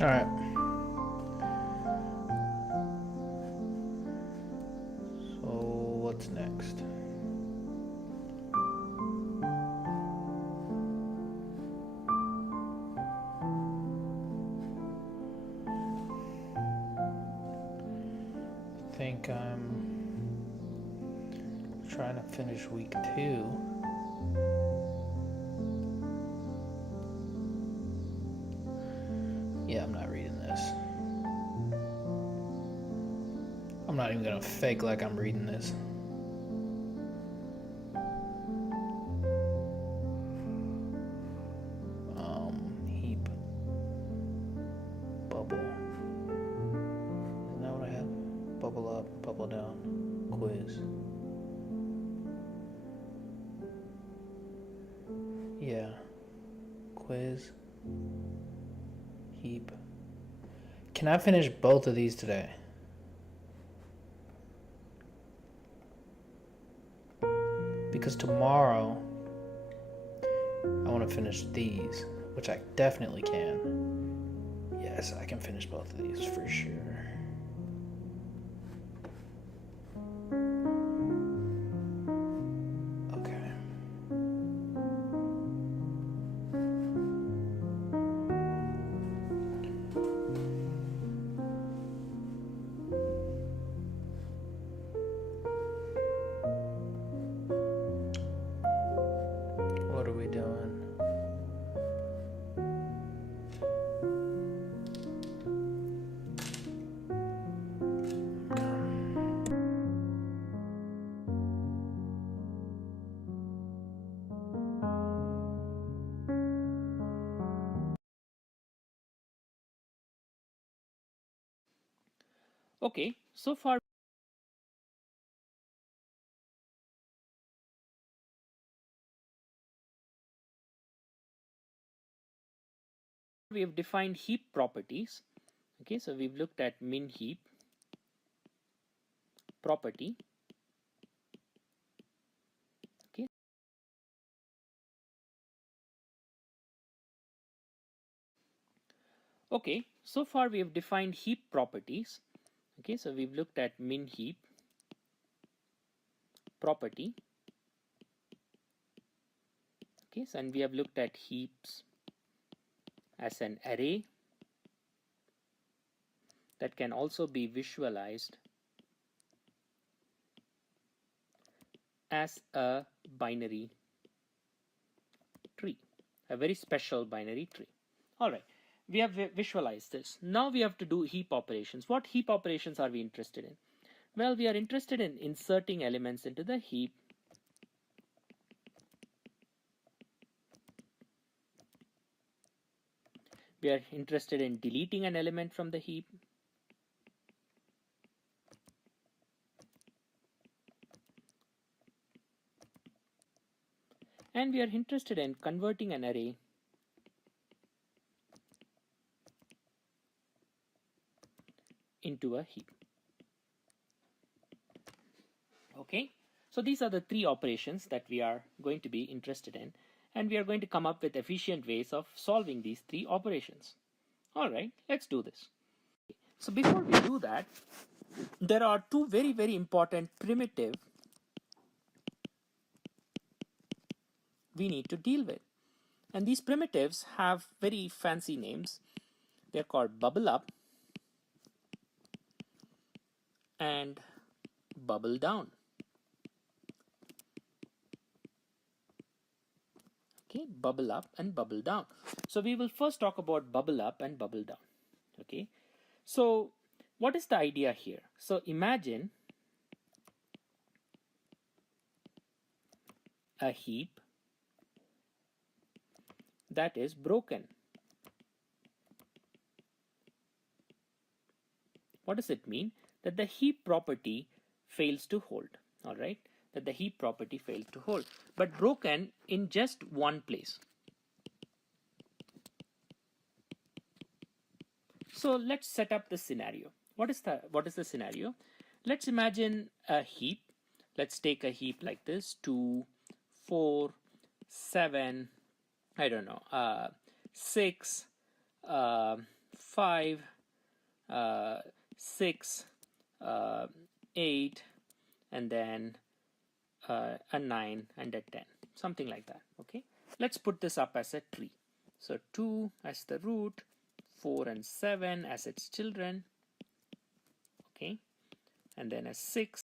All right. So what's next? I think I'm trying to finish week 2. Yeah, I'm not reading this. I'm not even gonna fake like I'm reading this. Heap. Bubble. Isn't that what I have? Bubble up, bubble down. Quiz. Yeah. Quiz. Heap. Can I finish both of these today? Because tomorrow I want to finish these, which I definitely can. Yes, I can finish both of these for sure. Okay. What are we doing? Okay, so far we have defined heap properties. Okay, so we've looked at min heap property. Okay. Okay, so far we have defined heap properties. Okay, so we've looked at min heap property. Okay, so and we have looked at heaps as an array that can also be visualized as a binary tree, a very special binary tree. All right, we have visualized this. Now we have to do heap operations. What heap operations are we interested in? Well, we are interested in inserting elements into the heap. We are interested in deleting an element from the heap. And we are interested in converting an array into a heap. Okay, so these are the 3 operations that we are going to be interested in, and we are going to come up with efficient ways of solving these 3 operations. All right, let's do this. So before we do that, there are 2 very important primitives we need to deal with. And these primitives have very fancy names. They're called bubble up and bubble down. Okay, bubble up and bubble down. So we will first talk about bubble up and bubble down. Okay, so what is the idea here? So imagine a heap that is broken. What does it mean? That the heap property fails to hold. All right, that the heap property fails to hold, but broken in just one place. So let's set up the scenario. What is the scenario? Let's imagine a heap. Let's take a heap like this: 2, 4, 7, I don't know, 6, 5, 6, 8, and then a 9 and a 10, something like that. Okay, let's put this up as a tree. So 2 as the root, 4 and 7 as its children, okay, and then a 6,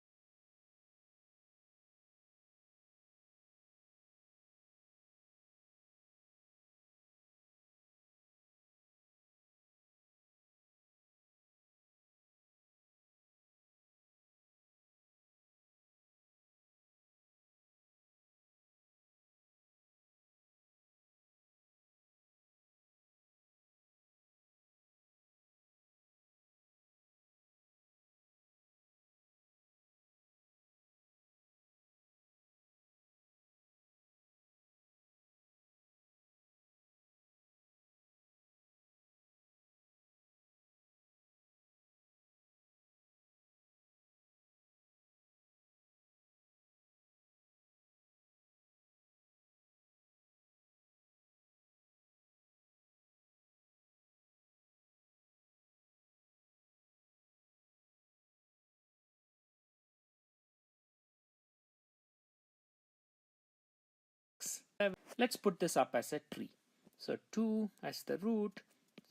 let's put this up as a tree. So 2 as the root,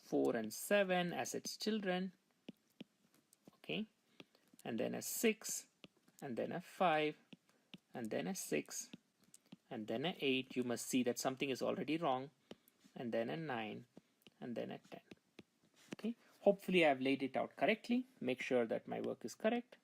4 and 7 as its children, okay, and then a 6, and then a 5, and then a 6, and then a 8. You must see that something is already wrong, and then a 9, and then a 10. Okay, hopefully I've laid it out correctly. Make sure that my work is correct.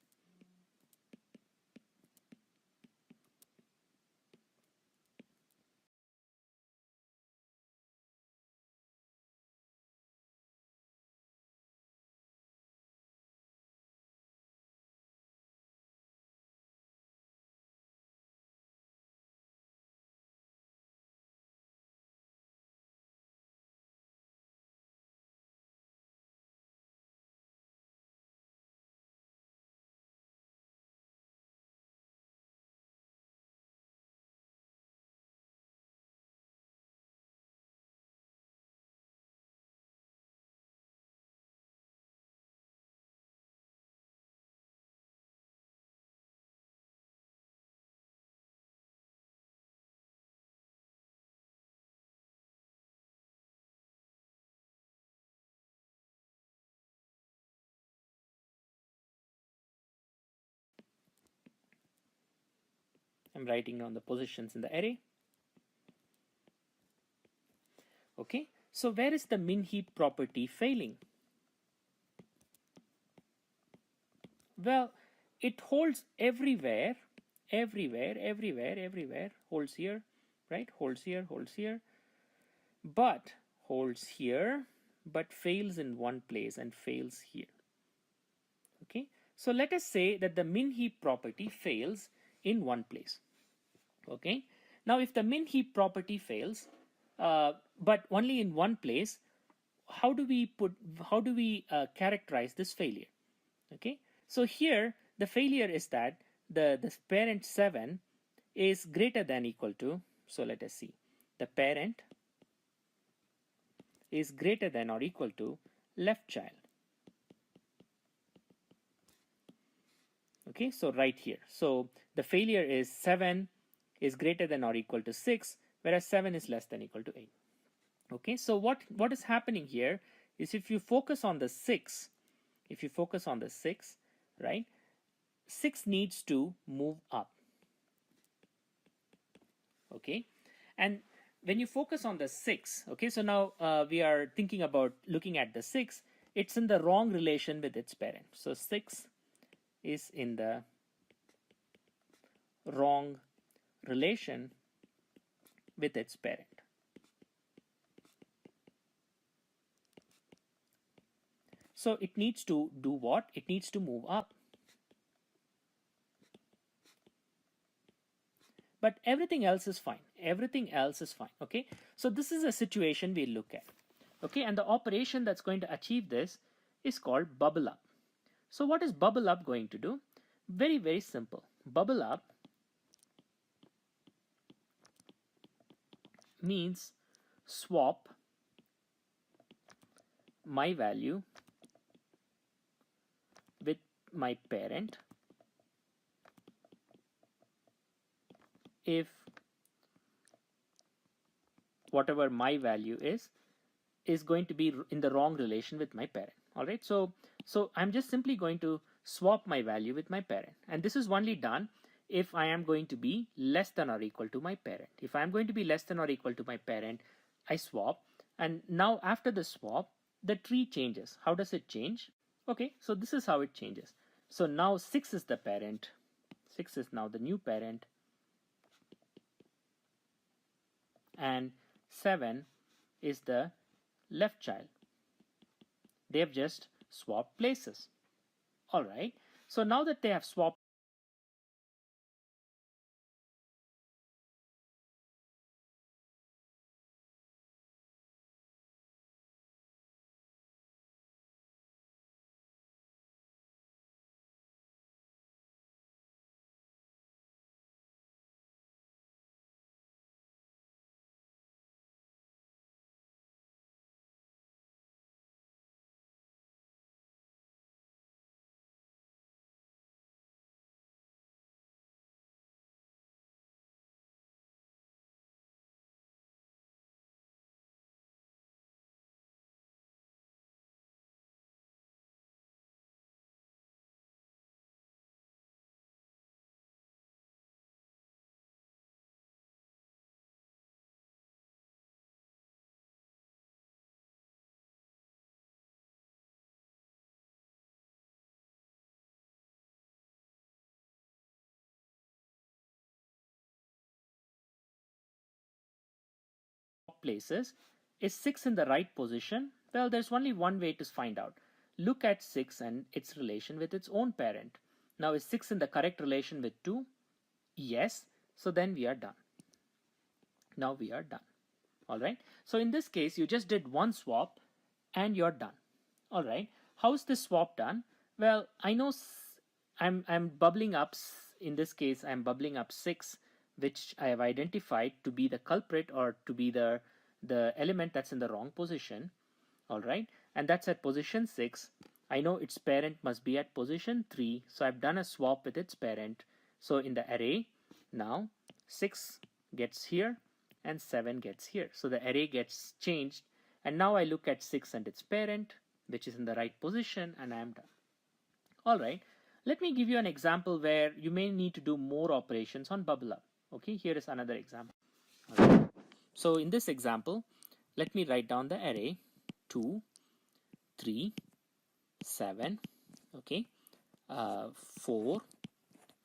I'm writing down the positions in the array. Okay, so where is the min heap property failing? Well, it holds everywhere, everywhere, holds here, right? Holds here, but holds here, but fails in one place and fails here. Okay, so let us say that the min heap property fails in one place. Okay, now if the min heap property fails, but only in one place, how do we characterize this failure? Okay, so here the failure is that the parent 7 is greater than equal to, so let us see, the parent is greater than or equal to left child. Okay, so right here, so the failure is 7 is greater than or equal to 6, whereas 7 is less than equal to 8. Okay, so what is happening here is if you focus on the 6, right, 6 needs to move up. Okay, and when you focus on the 6, okay, so now we are thinking about looking at the 6, it's in the wrong relation with its parent. So 6 is in the wrong relation with its parent. So it needs to do what? It needs to move up. But everything else is fine. Okay, so this is a situation we look at. Okay, and the operation that's going to achieve this is called bubble up. So what is bubble up going to do? Very, very simple. Bubble up means swap my value with my parent if whatever my value is going to be in the wrong relation with my parent. All right, so I'm just simply going to swap my value with my parent, and this is only done if I am going to be less than or equal to my parent. If I'm going to be less than or equal to my parent, I swap, and now after the swap, the tree changes. How does it change? Okay, so this is how it changes. So now 6 is the parent, 6 is now the new parent, and 7 is the left child. They have just swapped places. All right, so now that they have swapped places, is 6 in the right position? Well, there's only one way to find out. Look at 6 and its relation with its own parent. Now, is 6 in the correct relation with 2? Yes. So then we are done. Now we are done. All right. So in this case, you just did one swap and you're done. All right. How is this swap done? Well, I know I'm bubbling up. In this case, I'm bubbling up 6, which I have identified to be the culprit or to be the element that's in the wrong position. All right. And that's at position 6. I know its parent must be at position 3. So I've done a swap with its parent. So in the array, now 6 gets here and 7 gets here. So the array gets changed. And now I look at 6 and its parent, which is in the right position, and I am done. All right. Let me give you an example where you may need to do more operations on bubble up. Okay, here is another example. All right. So in this example, let me write down the array 2, 3, 7, okay, 4,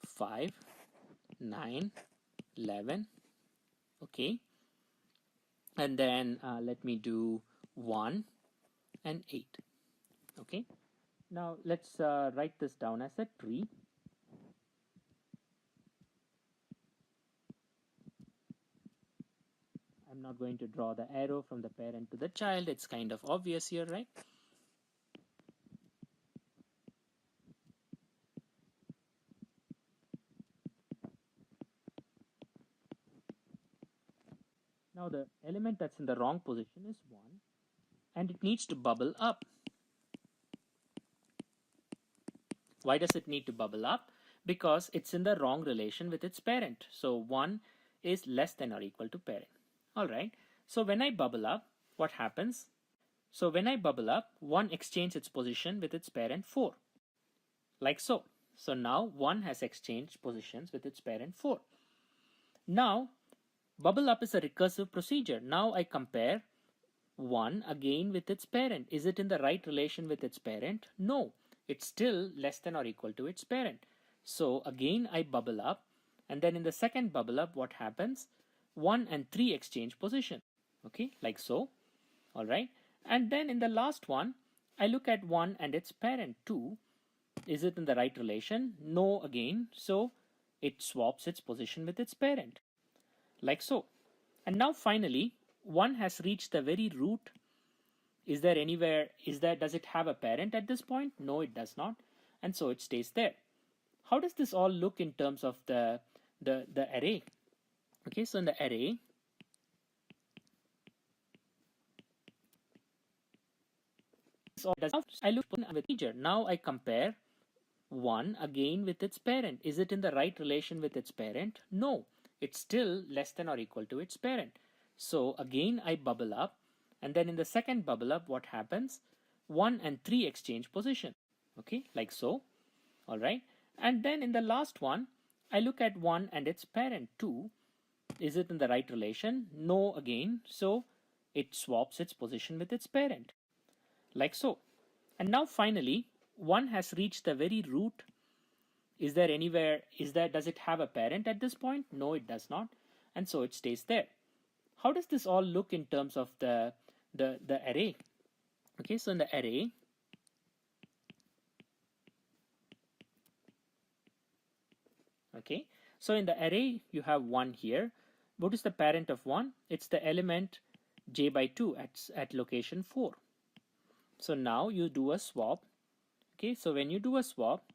5, 9, 11, okay, and then let me do 1 and 8, okay. Now let's write this down as a tree. I'm not going to draw the arrow from the parent to the child. It's kind of obvious here, right? Now the element that's in the wrong position is 1, and it needs to bubble up. Why does it need to bubble up? Because it's in the wrong relation with its parent. So 1 is less than or equal to parent. All right. So when I bubble up, what happens? So when I bubble up, 1 exchanges its position with its parent 4. Like so. So now 1 has exchanged positions with its parent 4. Now, bubble up is a recursive procedure. Now I compare 1 again with its parent. Is it in the right relation with its parent? No. It's still less than or equal to its parent. So again I bubble up, and then in the second bubble up, what happens? 1 and 3 exchange position. Okay, like so. All right. And then in the last one, I look at 1 and its parent 2. Is it in the right relation? No again. So it swaps its position with its parent. Like so. And now finally, 1 has reached the very root. Is there anywhere, does it have a parent at this point? No, it does not. And so it stays there. How does this all look in terms of the array? Okay, so in the array, all does. Now I look with integer. Now I compare 1 again with its parent. Is it in the right relation with its parent? No, it's still less than or equal to its parent. So again I bubble up, and then in the second bubble up, what happens? 1 and 3 exchange position. Okay, like so. All right. And then in the last one, I look at 1 and its parent 2. Is it in the right relation? No, again. So it swaps its position with its parent, like so. And now finally, 1 has reached the very root. Is there anywhere, does it have a parent at this point? No, it does not. And so it stays there. How does this all look in terms of the array? Okay, so in the array, okay, so in the array, you have 1 here. What is the parent of 1? It's the element j by 2 at location 4. So now you do a swap. Okay, so when you do a swap,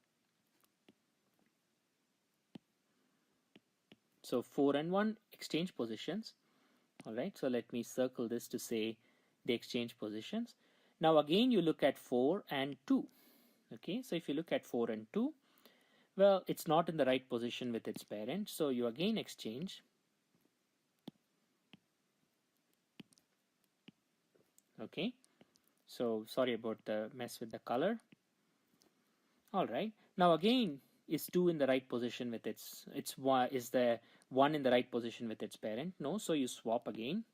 so 4 and 1 exchange positions. All right, so let me circle this to say the exchange positions. Now again, you look at 4 and 2. Okay, so if you look at 4 and 2, well, it's not in the right position with its parent, so you again exchange. Okay, so sorry about the mess with the color. All right, now again, is 2 in the right position with its is the 1 in the right position with its parent? No, so you swap again.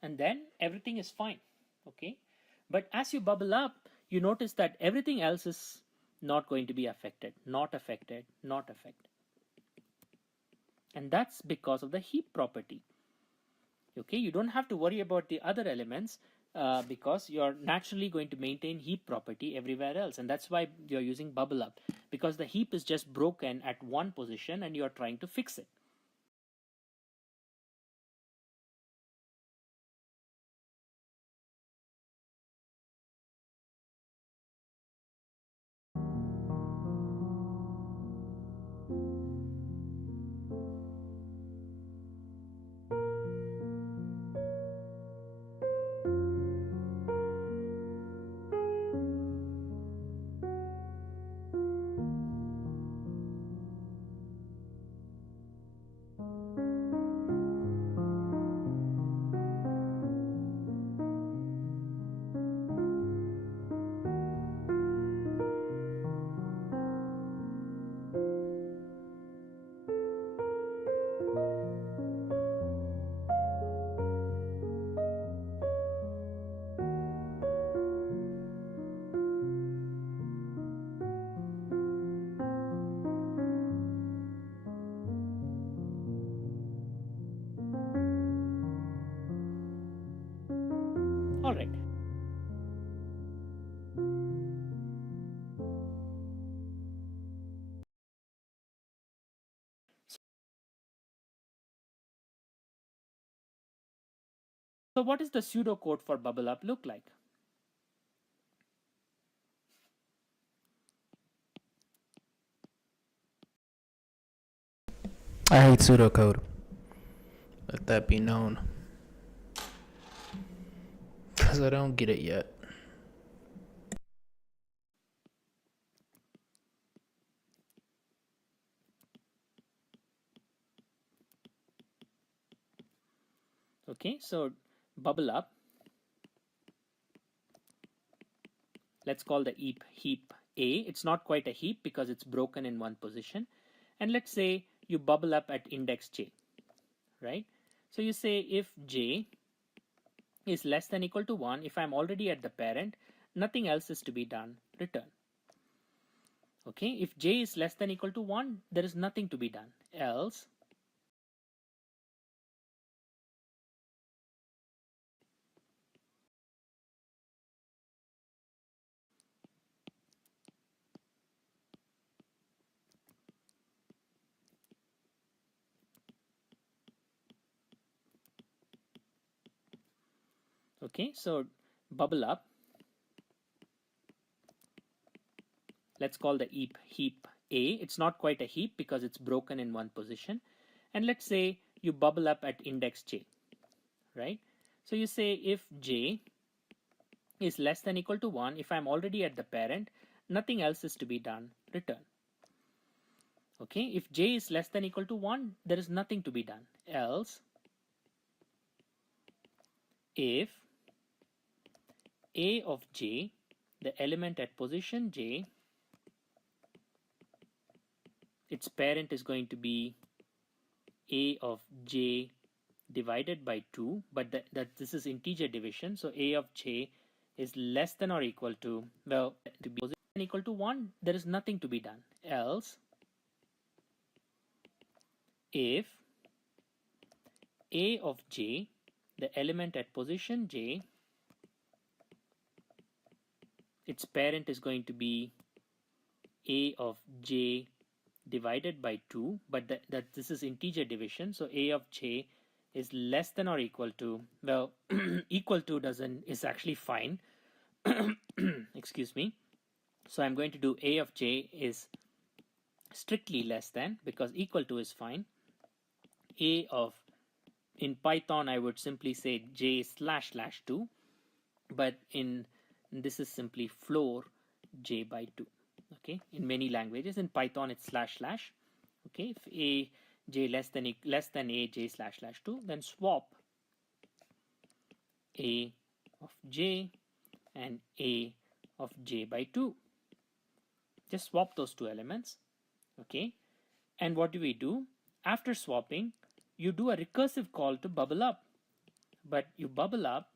And then everything is fine. Okay, but as you bubble up, you notice that everything else is not going to be affected, not affected, not affected. And that's because of the heap property. Okay, you don't have to worry about the other elements because you're naturally going to maintain heap property everywhere else. And that's why you're using bubble up, because the heap is just broken at one position and you're trying to fix it. All right. So what does the pseudocode for bubble up look like? I hate pseudocode. Let that be known. Because I don't get it yet. Okay, so bubble up. Let's call the heap A. It's not quite a heap because it's broken in one position. And let's say you bubble up at index j, right? So you say if j is less than equal to 1, if I'm already at the parent, nothing else is to be done, return. Okay, if j is less than equal to 1, there is nothing to be done, else okay, so bubble up. Let's call the heap A. It's not quite a heap because it's broken in one position. And let's say you bubble up at index j, right? So you say if j is less than equal to 1, if I'm already at the parent, nothing else is to be done, return. Okay, if j is less than equal to 1, there is nothing to be done. Else, if a of j, the element at position j, its parent is going to be a of j divided by 2, but this is integer division, so a of j is less than or equal to, well, to be equal to 1, there is nothing to be done. Else, if a of j, the element at position j, its parent is going to be a of j divided by 2, but this is integer division, so a of j is less than or equal to, well, equal to is actually fine. Excuse me. So I'm going to do a of j is strictly less than, because equal to is fine. A of, in Python I would simply say j / 2, but in this is simply floor j by 2. Okay, in many languages, in Python it's // okay, if a j less than a j / 2, then swap a of j and a of j by 2. Just swap those two elements. Okay, and what do? After swapping, you do a recursive call to bubble up, but you bubble up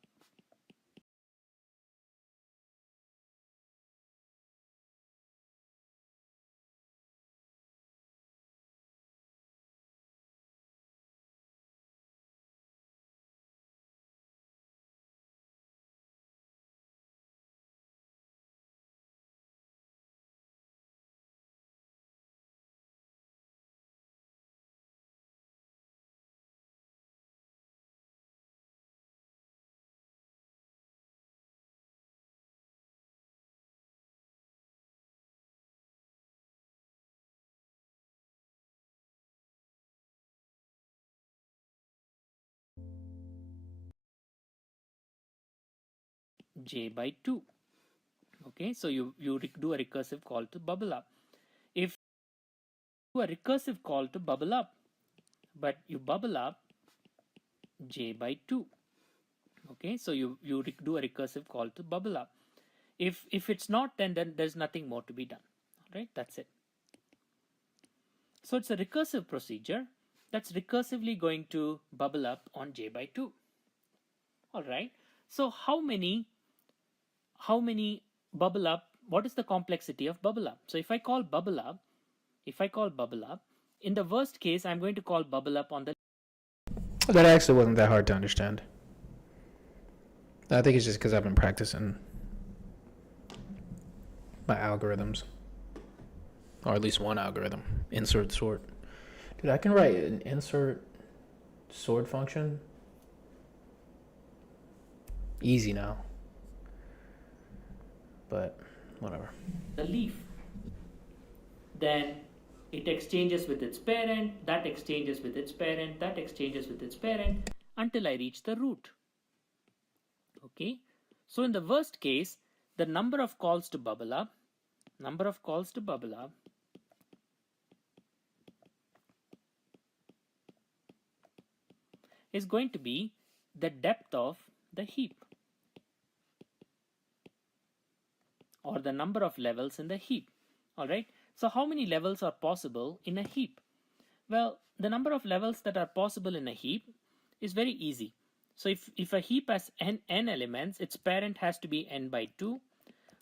j by 2. Okay, so you do a recursive call to bubble up. If you do a recursive call to bubble up, but you bubble up j by 2. Okay, so you do a recursive call to bubble up. If it's not, then there's nothing more to be done. All right, that's it. So it's a recursive procedure that's recursively going to bubble up on j by 2. All right, so how many bubble up, what is the complexity of bubble up? So if I call bubble up, in the worst case, I'm going to call bubble up on the, That actually wasn't that hard to understand. I think it's just because I've been practicing my algorithms, or at least one algorithm, insert sort. Dude, I can write an insert sort function easy now, but whatever. the leaf. Then it exchanges with its parent, that exchanges with its parent, that exchanges with its parent, until I reach the root. Okay, so in the worst case, the number of calls to bubble up is going to be the depth of the heap, or the number of levels in the heap. All right, so how many levels are possible in a heap? Well, the number of levels that are possible in a heap is very easy. So if a heap has n elements, its parent has to be n by 2,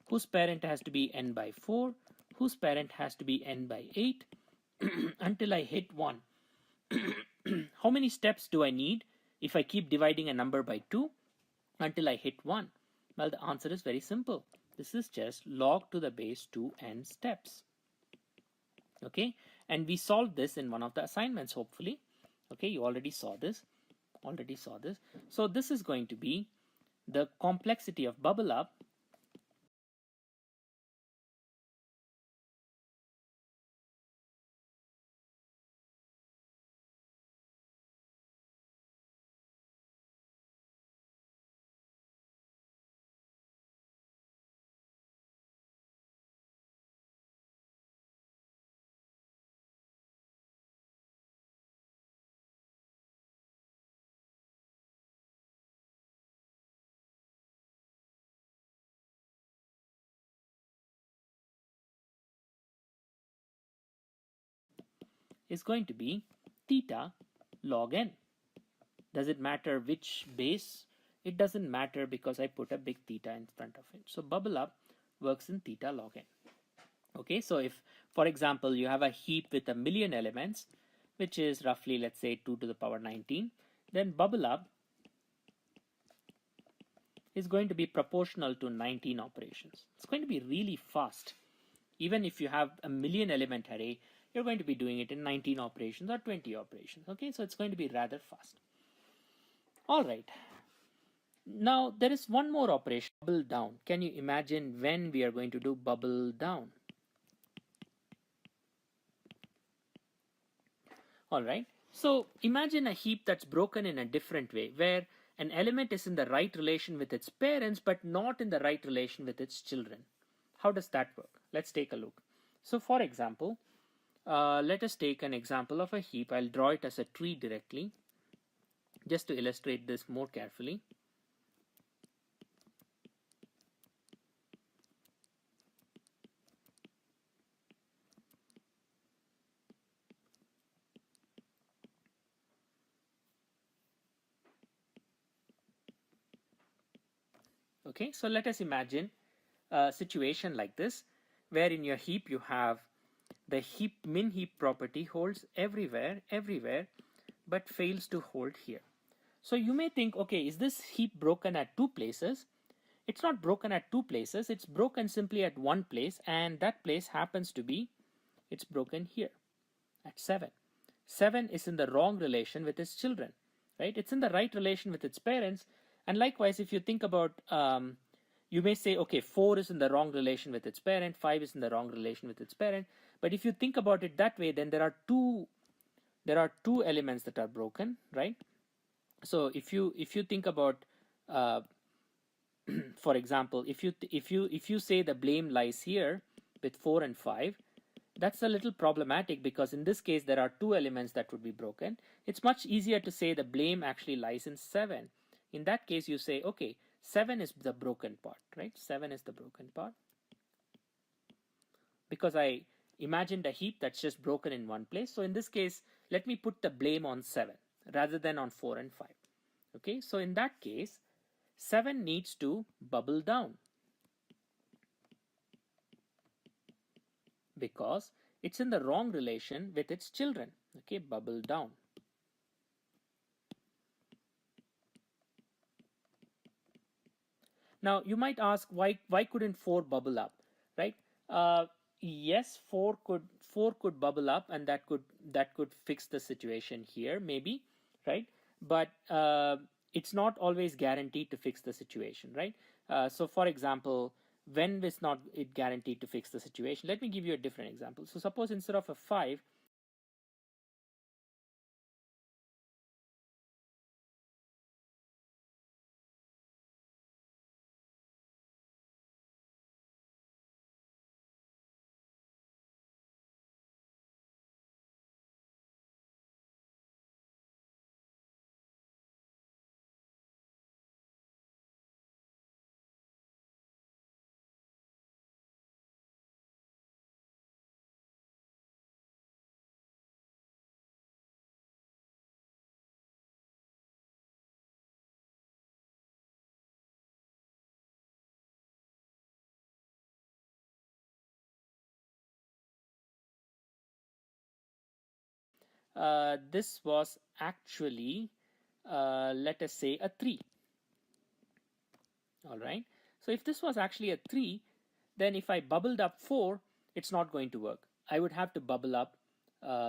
whose parent has to be n by 4, whose parent has to be n by 8, until I hit 1. How many steps do I need if I keep dividing a number by 2 until I hit 1? Well, the answer is very simple. This is just log to the base 2n steps. Okay, and we solved this in one of the assignments, hopefully. Okay, you already saw this. So this is going to be the complexity of bubble up is going to be theta log n. Does it matter which base? It doesn't matter because I put a big theta in front of it. So bubble up works in theta log n. Okay, so if, for example, you have a heap with 1,000,000 elements, which is roughly, let's say, 2 to the power 19, then bubble up is going to be proportional to 19 operations. It's going to be really fast. Even if you have 1,000,000 element array, you're going to be doing it in 19 operations or 20 operations. Okay, so it's going to be rather fast. All right. Now there is one more operation, bubble down. Can you imagine when we are going to do bubble down? All right. So imagine a heap that's broken in a different way, where an element is in the right relation with its parents, but not in the right relation with its children. How does that work? Let's take a look. So for example, let us take an example of a heap. I'll draw it as a tree directly, just to illustrate this more carefully. Okay, so let us imagine a situation like this, where in your heap you have the heap min heap property holds everywhere, but fails to hold here. So you may think, okay, is this heap broken at two places? It's not broken at two places, it's broken simply at one place, and that place happens to be, it's broken here at 7. 7 is in the wrong relation with its children, right? It's in the right relation with its parents. And likewise, if you think about, you may say, okay, 4 is in the wrong relation with its parent, 5 is in the wrong relation with its parent. But if you think about it that way, then there are two elements that are broken, right? So if you think about, for example, if you say the blame lies here with 4 and 5, that's a little problematic, because in this case there are two elements that would be broken. It's much easier to say the blame actually lies in 7. In that case, you say, okay, 7 is the broken part, right? 7 is the broken part, because I imagined a heap that's just broken in one place. So in this case, let me put the blame on 7 rather than on 4 and 5. Okay, so in that case, 7 needs to bubble down, because it's in the wrong relation with its children. Okay, bubble down. Now you might ask, why couldn't 4 bubble up, right? Yes, 4 could bubble up, and that could fix the situation here, maybe, right? But it's not always guaranteed to fix the situation, right? So for example, when is not it guaranteed to fix the situation? Let me give you a different example. So suppose instead of a 5, this was actually, let us say, a 3. All right. So if this was actually a 3, then if I bubbled up 4, it's not going to work. I would have to bubble up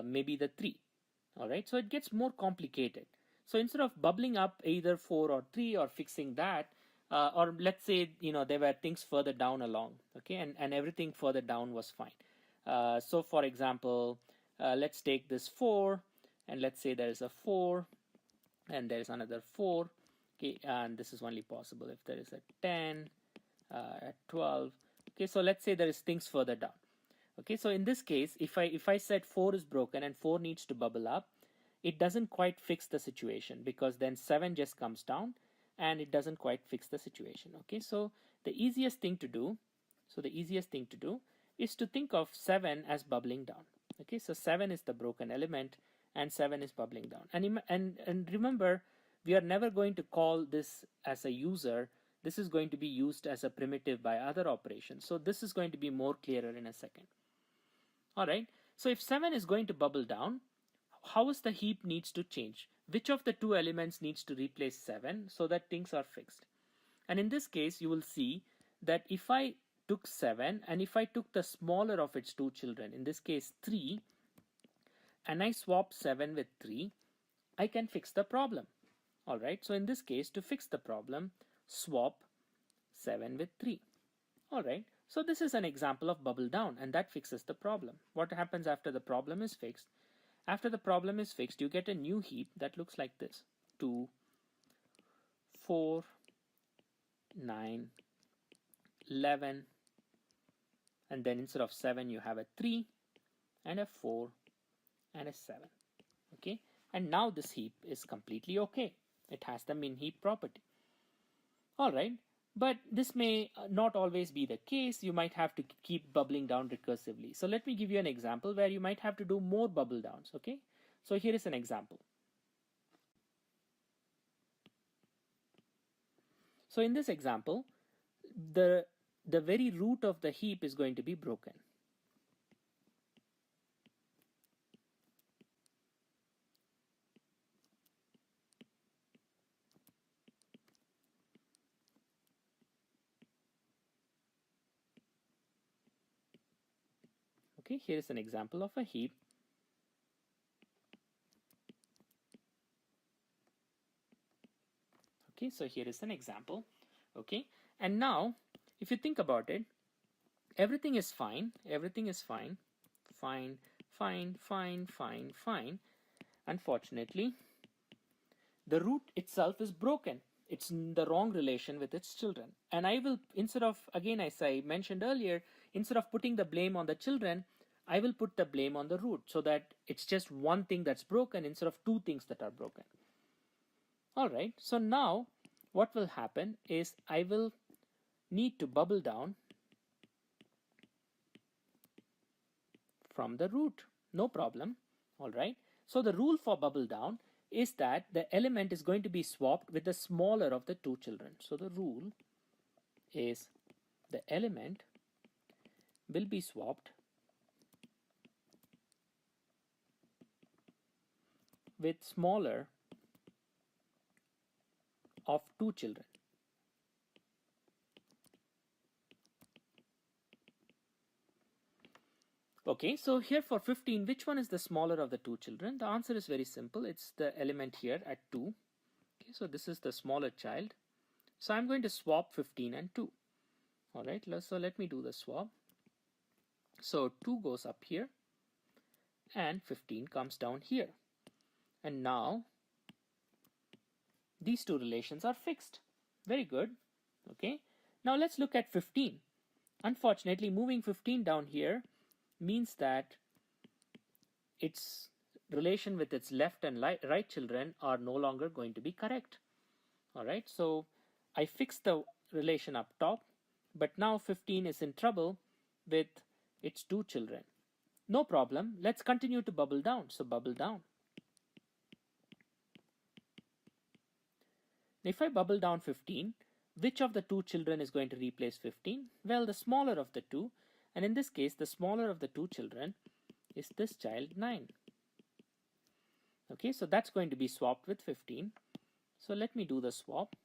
maybe the 3. All right. So it gets more complicated. So instead of bubbling up either 4 or 3 or fixing that, or let's say, there were things further down along, okay, and everything further down was fine. So for example, let's take this 4, and let's say there's a 4, and there's another 4. Okay, and this is only possible if there is a 10, a 12. Okay, so let's say there is things further down. Okay, so in this case, if I said 4 is broken and 4 needs to bubble up, it doesn't quite fix the situation, because then 7 just comes down and it doesn't quite fix the situation. Okay, so the easiest thing to do is to think of 7 as bubbling down. Okay, so 7 is the broken element and 7 is bubbling down. And remember, we are never going to call this as a user. This is going to be used as a primitive by other operations. So this is going to be more clearer in a second. All right, so if 7 is going to bubble down, how is the heap needs to change? Which of the two elements needs to replace 7 so that things are fixed? And in this case, you will see that if I took 7 and if I took the smaller of its two children, in this case 3, and I swap 7 with 3, I can fix the problem. All right, so in this case, to fix the problem, swap 7 with 3. All right, so this is an example of bubble down, and that fixes the problem. What happens after the problem is fixed? After the problem is fixed, you get a new heap that looks like this: 2, 4, 9, 11, and then instead of 7 you have a 3 and a 4 and a 7. Okay, and now this heap is completely okay. It has the min heap property. All right, but this may not always be the case. You might have to keep bubbling down recursively. So let me give you an example where you might have to do more bubble downs. Okay, so here is an example. So in this example, the very root of the heap is going to be broken. Okay, here is an example of a heap. Okay, so here is an example. Okay, and now if you think about it, everything is fine. Everything is fine. Fine, fine, fine, fine, fine. Unfortunately, the root itself is broken. It's in the wrong relation with its children. And I will, instead of, again, as I mentioned earlier, instead of putting the blame on the children, I will put the blame on the root so that it's just one thing that's broken instead of two things that are broken. All right, so now what will happen is I will need to bubble down from the root. No problem. All right, so the rule for bubble down is that the element is going to be swapped with the smaller of the two children. So the rule is the element will be swapped with smaller of two children. Okay, so here for 15, which one is the smaller of the two children? The answer is very simple. It's the element here at 2. Okay, so this is the smaller child. So I'm going to swap 15 and 2. All right, so let me do the swap. So 2 goes up here and 15 comes down here. And now these two relations are fixed. Very good. Okay, now let's look at 15. Unfortunately, moving 15 down here means that its relation with its left and right children are no longer going to be correct. All right, so I fixed the relation up top, but now 15 is in trouble with its two children. No problem, let's continue to bubble down. So bubble down. If I bubble down 15, which of the two children is going to replace 15? Well, the smaller of the two. And in this case, the smaller of the two children is this child 9. Okay, so that's going to be swapped with 15. So let me do the swap.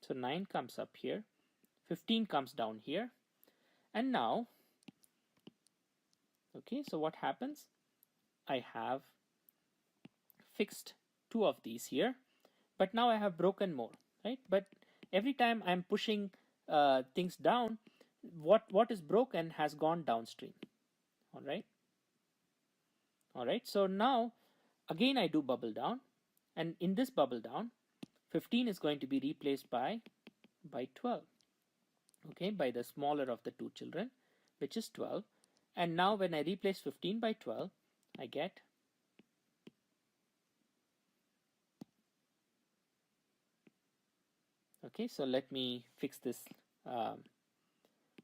So 9 comes up here, 15 comes down here, and now, okay, so what happens? I have fixed 2 of these here, but now I have broken more, right? But every time I'm pushing things down, what is broken has gone downstream. All right. All right. So now again I do bubble down, and in this bubble down, 15 is going to be replaced by 12. Okay, by the smaller of the two children, which is 12. And now when I replace 15 by 12, I get Okay, so let me fix this.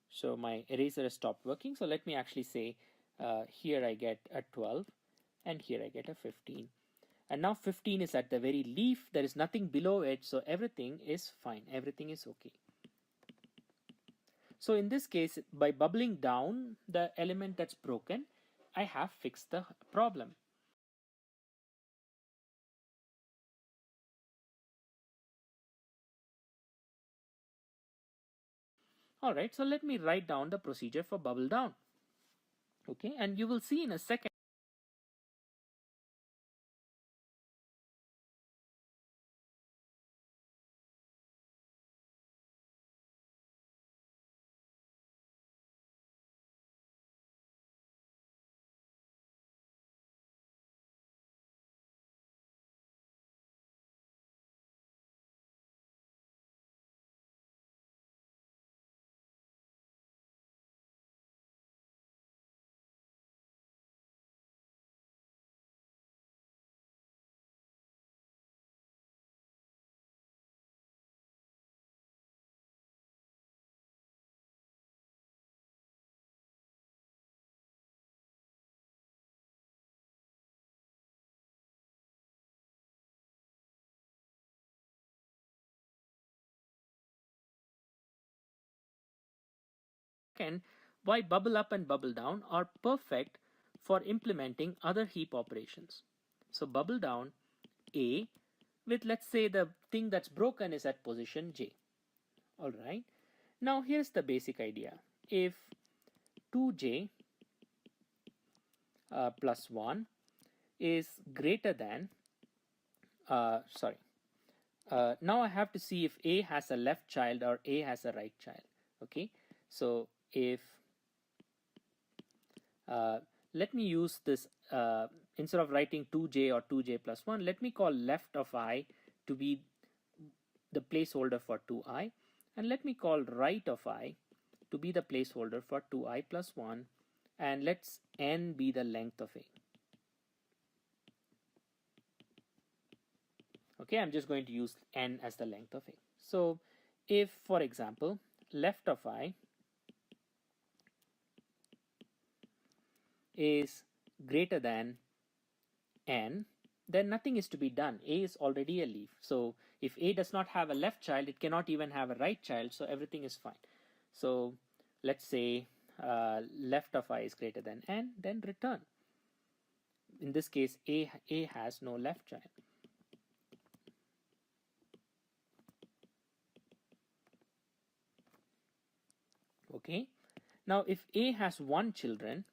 So my eraser has stopped working. So let me actually say here I get a 12 and here I get a 15. And now 15 is at the very leaf. There is nothing below it. So everything is fine. Everything is okay. So in this case, by bubbling down the element that's broken, I have fixed the problem. All right, so let me write down the procedure for bubble down. Okay, and you will see in a second. Why bubble up and bubble down are perfect for implementing other heap operations. So bubble down A with, let's say, the thing that's broken is at position J. All right. Now here's the basic idea. If 2J plus 1 is greater than, now I have to see if A has a left child or A has a right child. Okay. So if let me use this, instead of writing 2j or 2j plus 1, let me call left of I to be the placeholder for 2i, and let me call right of I to be the placeholder for 2i plus 1, and let's n be the length of A. Okay, I'm just going to use n as the length of A. So if, for example, left of I is greater than n, then nothing is to be done. A is already a leaf. So if A does not have a left child, it cannot even have a right child. So everything is fine. So let's say left of I is greater than n, then return. In this case, A has no left child. Okay. Now if A has one children,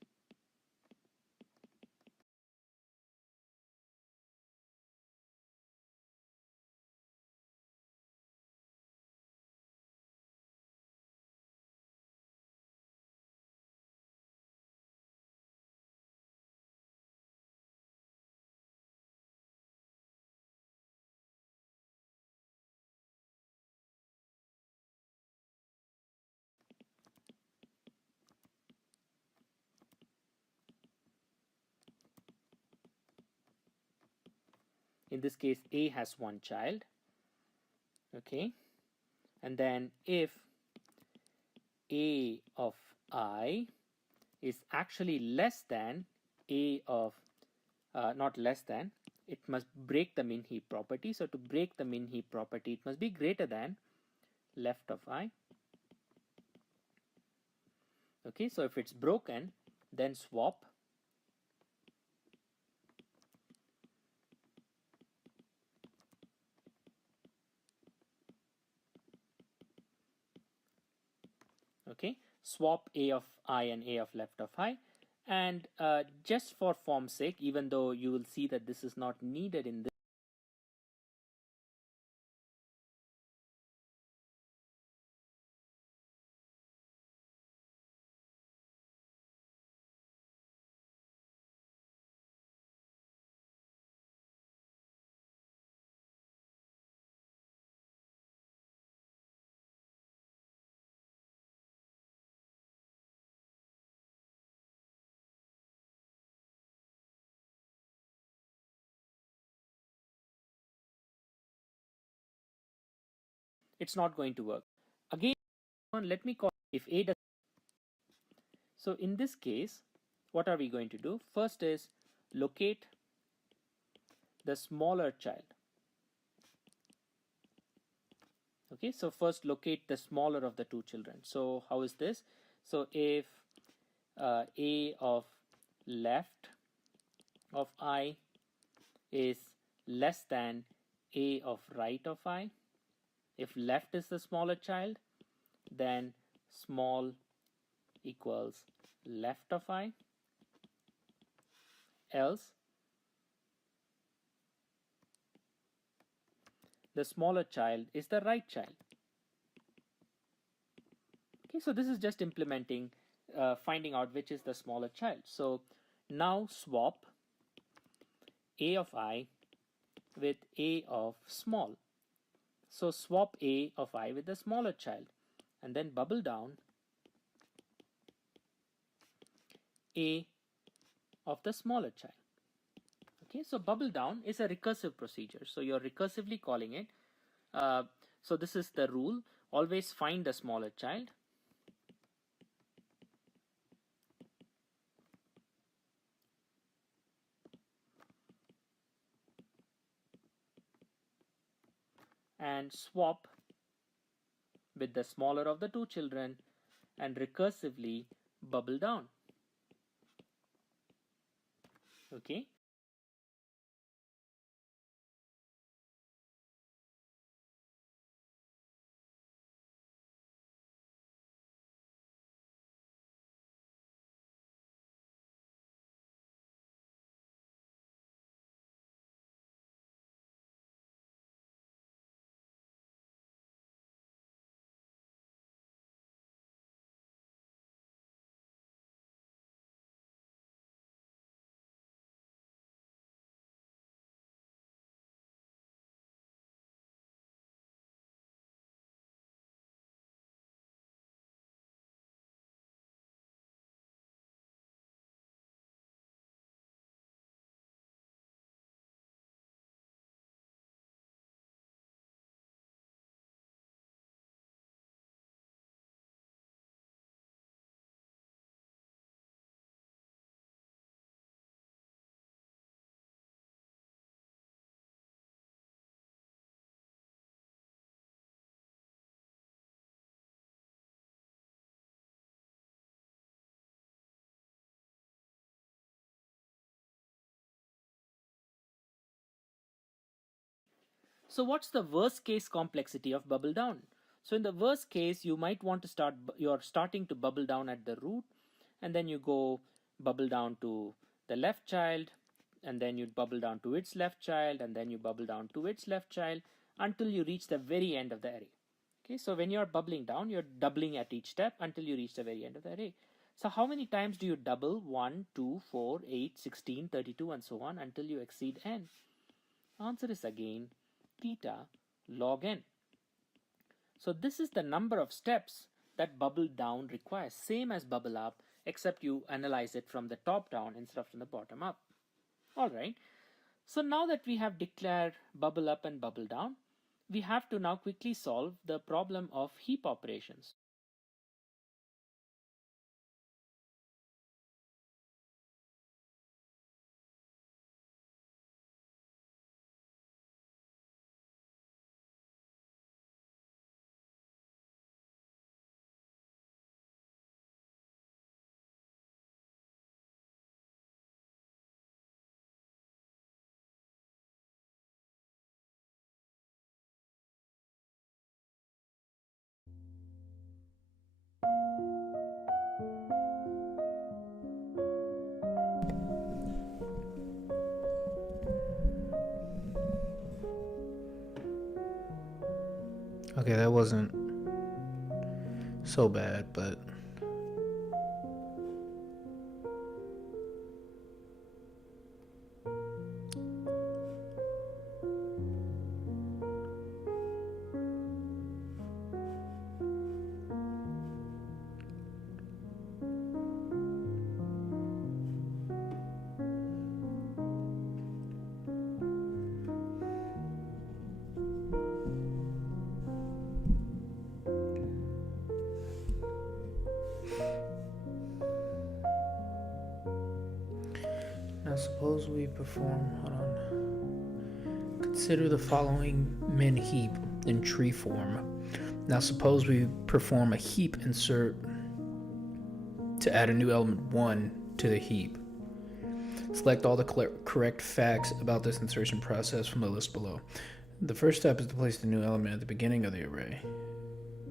in this case A has one child. Okay. And then if A of I is actually less than A of, not less than, it must break the min heap property. So to break the min heap property, it must be greater than left of I. Okay, so if it's broken, then swap. Okay, swap A of I and A of left of I. And just for form's sake, even though you will see that this is not needed in this it's not going to work. Again, let me call if A does. So in this case, what are we going to do? First is locate the smaller child. Okay, so first locate the smaller of the two children. So how is this? So if A of left of I is less than A of right of I, if left is the smaller child, then small equals left of I, else the smaller child is the right child. Okay, so this is just implementing, finding out which is the smaller child. So now swap A of I with A of small. So swap A of I with the smaller child and then bubble down A of the smaller child. Okay, so bubble down is a recursive procedure. So you're recursively calling it. So this is the rule. Always find the smaller child. And swap with the smaller of the two children and recursively bubble down. Okay. So what's the worst case complexity of bubble down? So in the worst case, you might want to you're starting to bubble down at the root, and then you go bubble down to the left child, and then you bubble down to its left child, and then you bubble down to its left child until you reach the very end of the array. Okay, so when you're bubbling down, you're doubling at each step until you reach the very end of the array. So how many times do you double? 1, 2, 4, 8, 16, 32, and so on until you exceed n? Answer is again theta log n. So this is the number of steps that bubble down requires, same as bubble up, except you analyze it from the top down instead of from the bottom up. All right. So now that we have declared bubble up and bubble down, we have to now quickly solve the problem of heap operations. Okay, that wasn't so bad, but Suppose we perform. Hold on. Consider the following min heap in tree form. Now suppose we perform a heap insert to add a new element 1 to the heap. Select all the correct facts about this insertion process from the list below. The first step is to place the new element at the beginning of the array,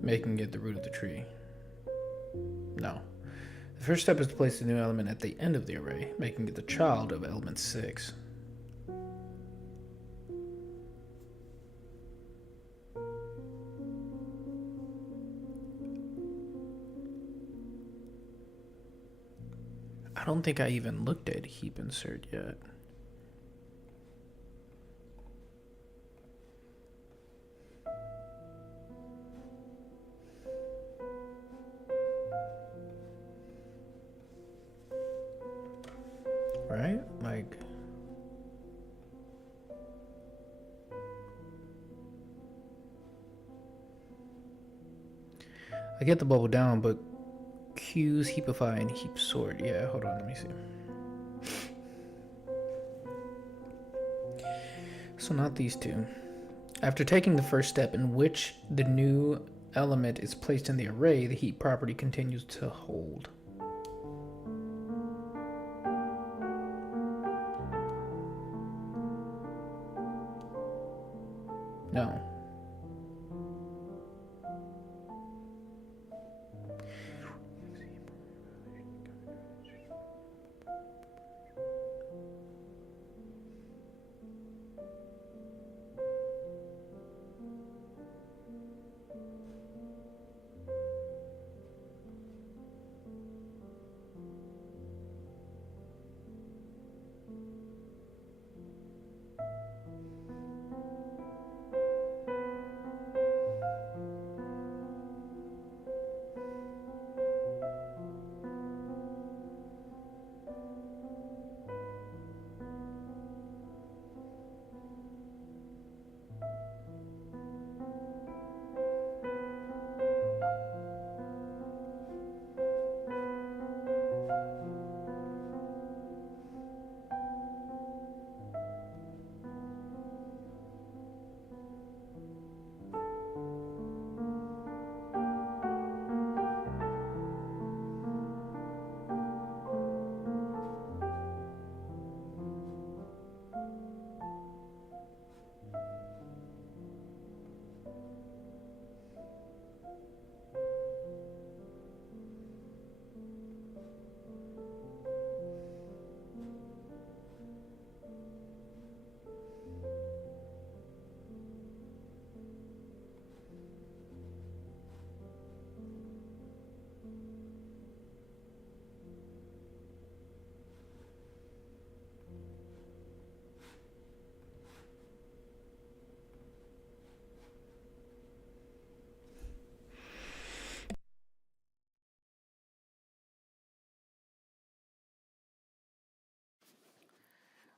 making it the root of the tree. No. The first step is to place the new element at the end of the array, making it the child of element 6. I don't think I even looked at heap insert yet. Right? Like, I get the bubble down, but queues, heapify, and heap sort. Yeah, hold on, let me see. So not these two. After taking the first step in which the new element is placed in the array, the heap property continues to hold. No.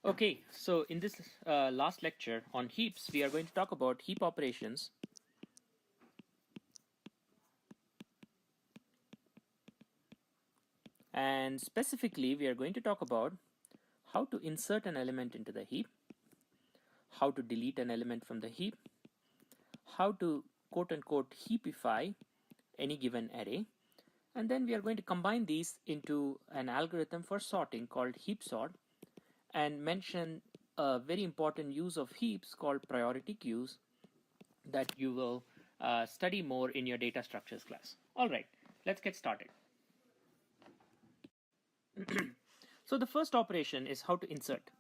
Okay, so in this last lecture on heaps, we are going to talk about heap operations. And specifically, we are going to talk about how to insert an element into the heap, how to delete an element from the heap, how to quote-unquote heapify any given array, and then we are going to combine these into an algorithm for sorting called heap sort, and mention a very important use of heaps called priority queues that you will study more in your data structures class. All right, let's get started. So the first operation is how to insert.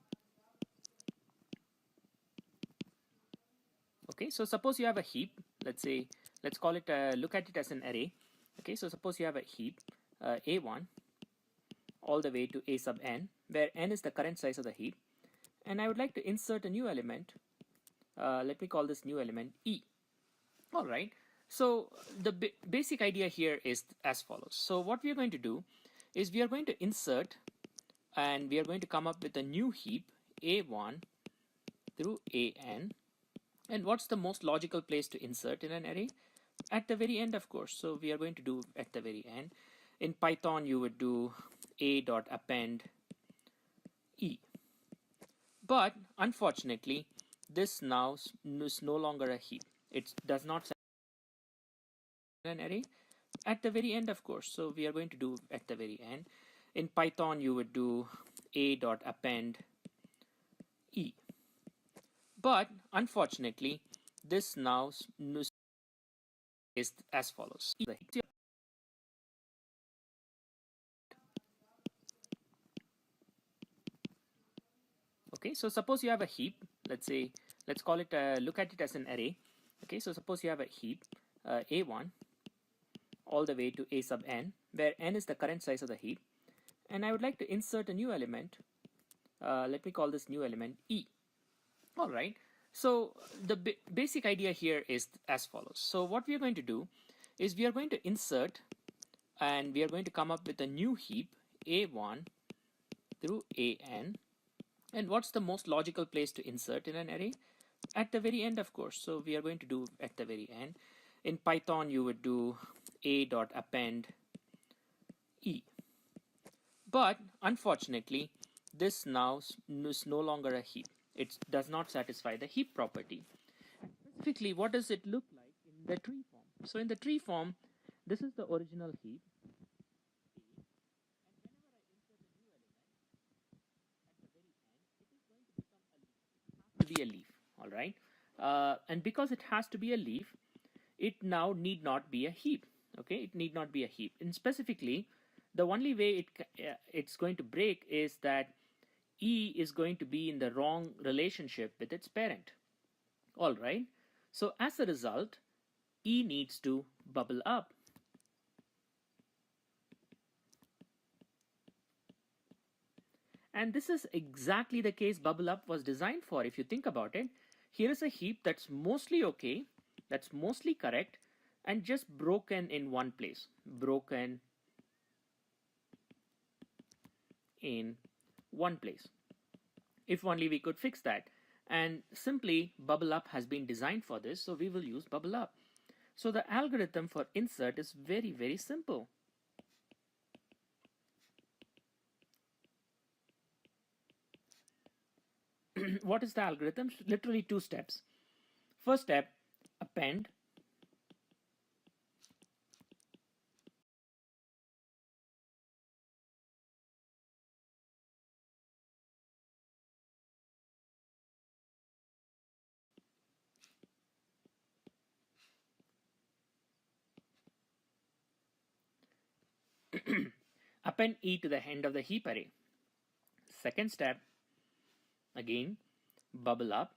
Okay, so suppose you have a heap. Let's call it, look at it as an array. Okay, so suppose you have a heap A1 all the way to A sub n, where n is the current size of the heap, and I would like to insert a new element. Let me call this new element E. All right, so the basic idea here is as follows. So what we are going to do is we are going to insert, and we are going to come up with a new heap A1 through AN. And what's the most logical place to insert in an array? At the very end, of course. So we are going to do at the very end. In Python, you would do a.append E. But unfortunately, this now is no longer a heap. It does not an array at the very end, of course. So we are going to do at the very end. In Python, you would do a.append e. But unfortunately, this now is as follows. Okay, so suppose you have a heap. Let's call it, look at it as an array. Okay, so suppose you have a heap, a1, all the way to a sub n, where n is the current size of the heap. And I would like to insert a new element. Let me call this new element e. All right. So the basic idea here is as follows. So what we are going to do is we are going to insert, and we are going to come up with a new heap a1 through an. And what's the most logical place to insert in an array? At the very end, of course. So we are going to do at the very end. In Python, you would do a.append e. But unfortunately, this now is no longer a heap. It does not satisfy the heap property. Specifically, what does it look like in the tree form? So in the tree form, this is the original heap. Be a leaf, all right, and because it has to be a leaf, it now need not be a heap. Okay, it need not be a heap. And specifically, the only way it's going to break is that e is going to be in the wrong relationship with its parent. All right, so as a result, e needs to bubble up. And this is exactly the case bubble up was designed for. If you think about it, here is a heap that's mostly okay, that's mostly correct, and just broken in one place. Broken in one place. If only we could fix that. And simply bubble up has been designed for this, so we will use bubble up. So the algorithm for insert is very, very simple. What is the algorithm? Literally 2 steps. First step, append. Append e to the end of the heap array. Second step, again, bubble up.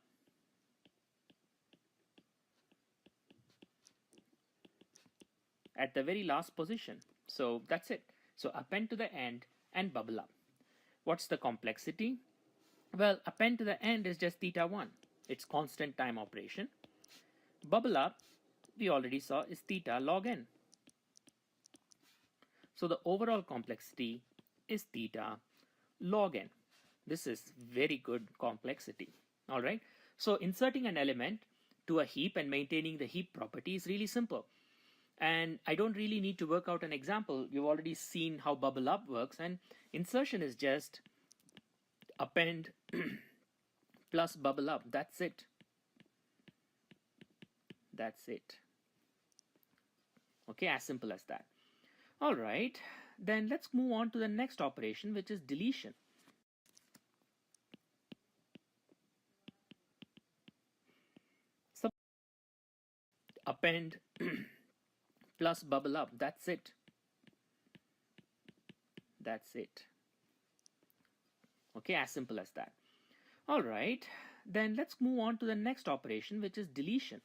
At the very last position. So that's it. So append to the end and bubble up. What's the complexity? Well, append to the end is just theta 1. It's constant time operation. Bubble up, we already saw, is theta log n. So the overall complexity is theta log n. This is very good complexity. All right. So inserting an element to a heap and maintaining the heap property is really simple. And I don't really need to work out an example. You've already seen how bubble up works, and insertion is just append plus bubble up. That's it. That's it. Okay, as simple as that. All right, then let's move on to the next operation, which is deletion. So append plus bubble up. That's it. That's it. Okay, as simple as that. All right, then let's move on to the next operation, which is deletion.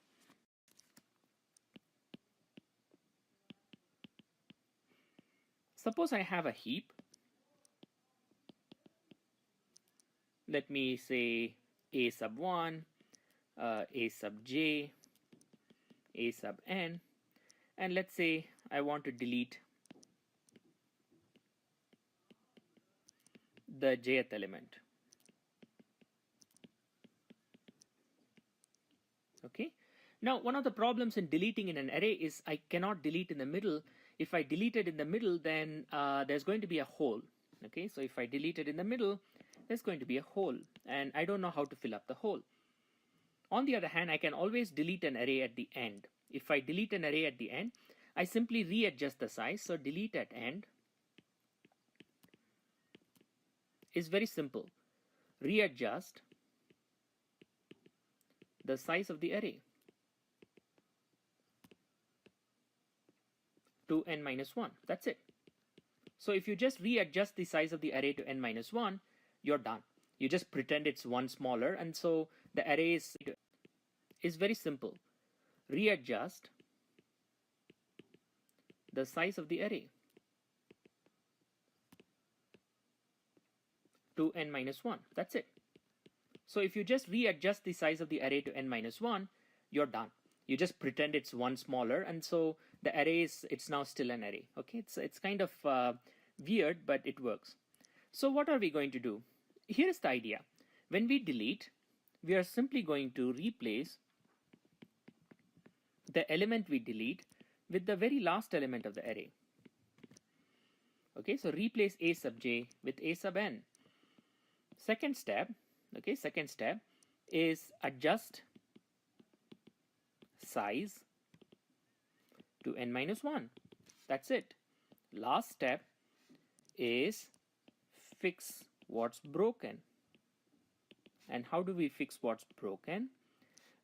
Suppose I have a heap. Let me say a sub 1, a sub j, a sub n, and let's say I want to delete the jth element. Okay. Now, one of the problems in deleting in an array is I cannot delete in the middle. If I delete it in the middle, then there's going to be a hole. Okay, so if I delete it in the middle, there's going to be a hole, and I don't know how to fill up the hole. On the other hand, I can always delete an array at the end. If I delete an array at the end, I simply readjust the size. So delete at end is very simple. Readjust the size of the array to n minus 1. That's it. So if you just readjust the size of the array to n minus 1, you're done. You just pretend it's one smaller, and so the array is very simple. Readjust the size of the array to n minus 1. That's it. So if you just readjust the size of the array to n minus 1, you're done. You just pretend it's one smaller, and so the array it's now still an array. Okay, it's kind of weird, but it works. So what are we going to do? Here's the idea. When we delete, we are simply going to replace the element we delete with the very last element of the array. Okay, so replace a sub j with a sub n. Second step is adjust size to n minus 1. That's it. Last step is fix what's broken. And how do we fix what's broken?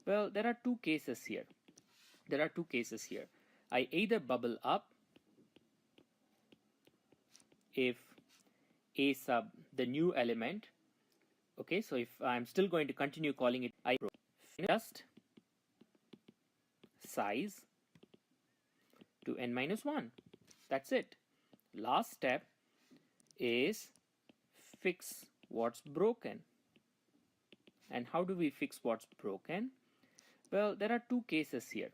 Well, there are two cases here. I either bubble up if a sub the new element. Okay, so if I'm still going to continue calling it I adjust size to n minus 1. That's it. Last step is fix what's broken. And how do we fix what's broken? Well, there are two cases here.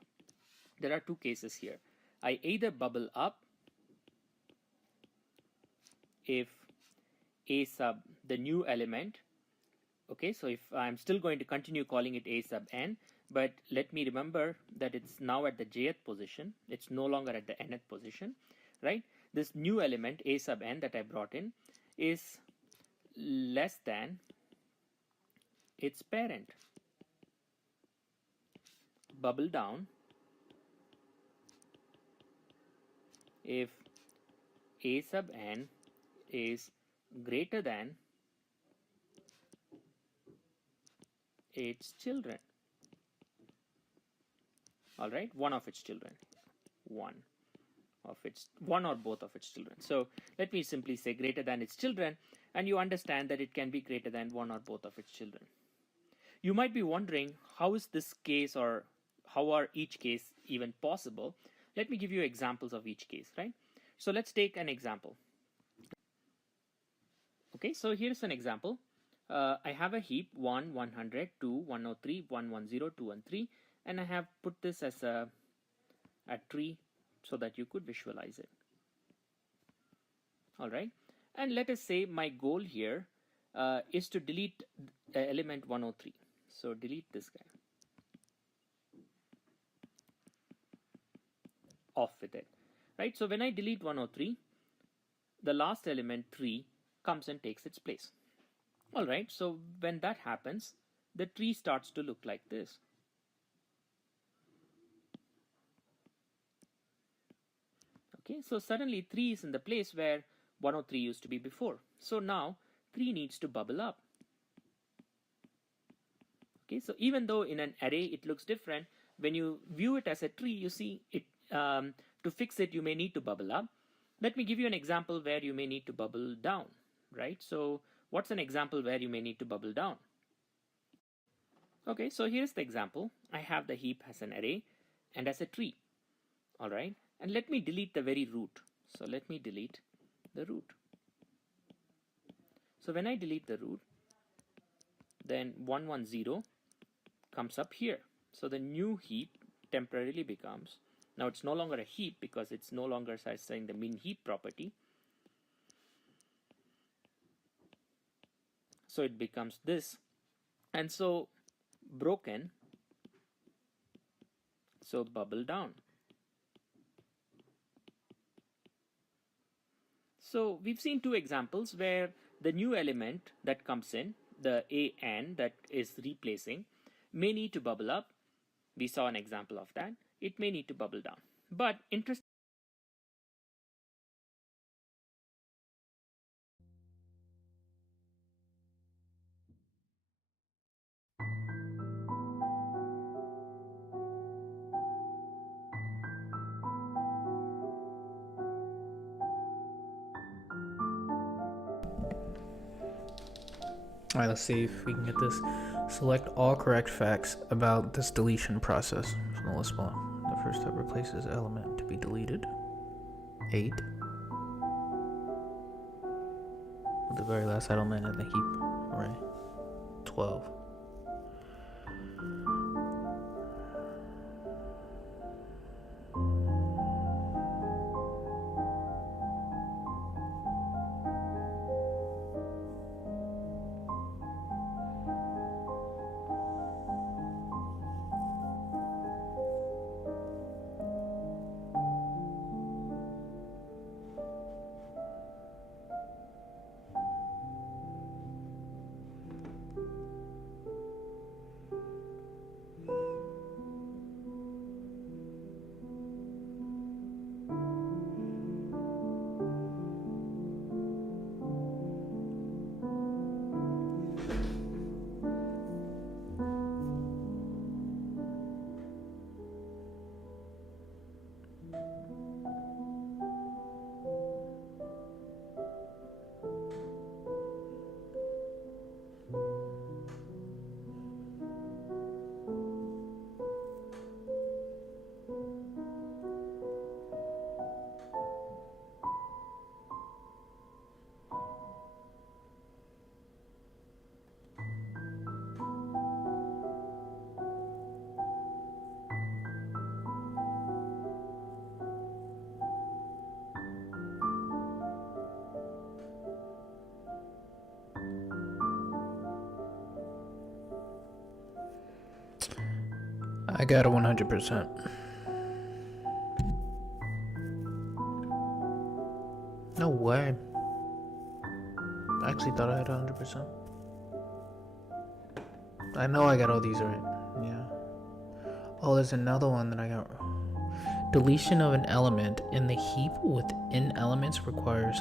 I either bubble up if a sub the new element. Okay, so if I'm still going to continue calling it a sub n, but let me remember that it's now at the jth position. It's no longer at the nth position, right? This new element a sub n that I brought in is less than its parent. Bubble down if a sub n is greater than its children. All right, one of its children, one or both of its children. So let me simply say greater than its children, and you understand that it can be greater than one or both of its children. You might be wondering, how is this case, or how are each case even possible? Let me give you examples of each case, right? So let's take an example. Okay, so here's an example. I have a heap 1, 100, 2, 103, 110, 213, and I have put this as a tree so that you could visualize it. All right, and let us say my goal here is to delete element 103. So delete this guy. Off with it, right? So when I delete 103, the last element 3 comes and takes its place. All right, so when that happens, the tree starts to look like this. Okay, so suddenly 3 is in the place where 103 used to be before. So now 3 needs to bubble up. Okay, so even though in an array it looks different, when you view it as a tree, you see it. To fix it, you may need to bubble up. Let me give you an example where you may need to bubble down, right? So what's an example where you may need to bubble down? Okay, so here's the example. I have the heap as an array and as a tree. All right, and let me delete the very root. So let me delete the root. So when I delete the root, then 110 comes up here. So the new heap temporarily becomes, now it's no longer a heap because it's no longer satisfying the min heap property. So it becomes this, and so broken, so bubble down. So we've seen two examples where the new element that comes in, the AN that is replacing, may need to bubble up. We saw an example of that. It may need to bubble down. But interesting. All right, let's see if we can get this. Select all correct facts about this deletion process from the list below. The first step replaces element to be deleted. 8. With the very last element in the heap array. 12. I got a 100%. No way. I actually thought I had 100%. I know I got all these right. Yeah. Oh, there's another one that I got. Deletion of an element in the heap within elements requires.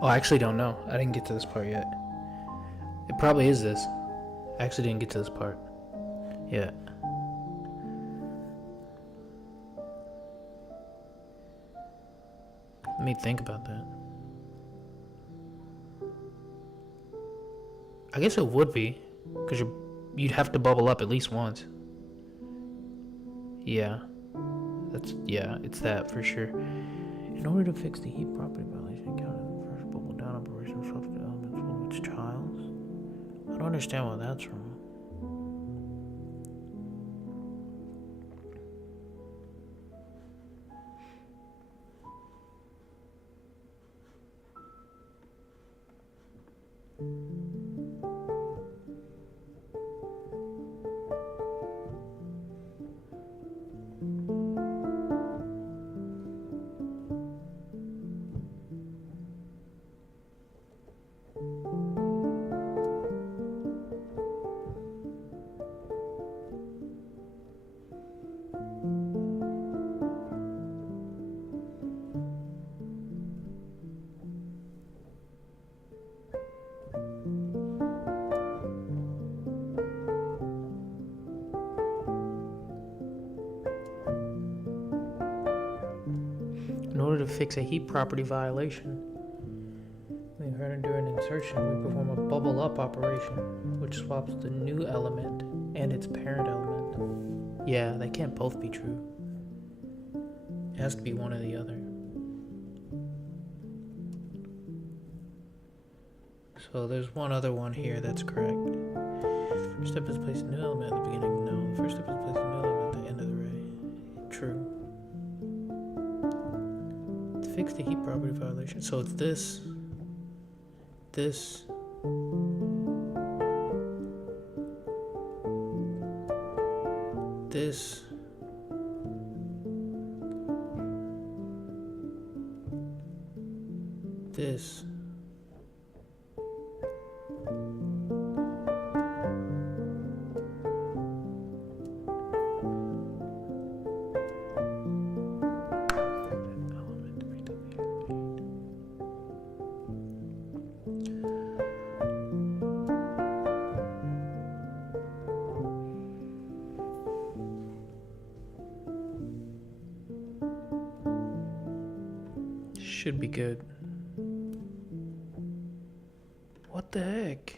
Oh, I actually don't know. I didn't get to this part yet. It probably is this. I actually didn't get to this part yet. Let me think about that. I guess it would be, because you'd have to bubble up at least once. Yeah. It's that for sure. In order to fix the heap property violation encountered in the first bubble down operation for subsequent elements with its childs. I don't understand why that's wrong. In order to fix a heap property violation, during insertion, we perform a bubble up operation, which swaps the new element and its parent element. Yeah, they can't both be true. It has to be one or the other. So there's one other one here that's correct. First step is place a new element at the beginning. No. First step is place a new element at the end of the array. True. Fix the heap property violation. So it's this. This. This. this? Should be good. What the heck?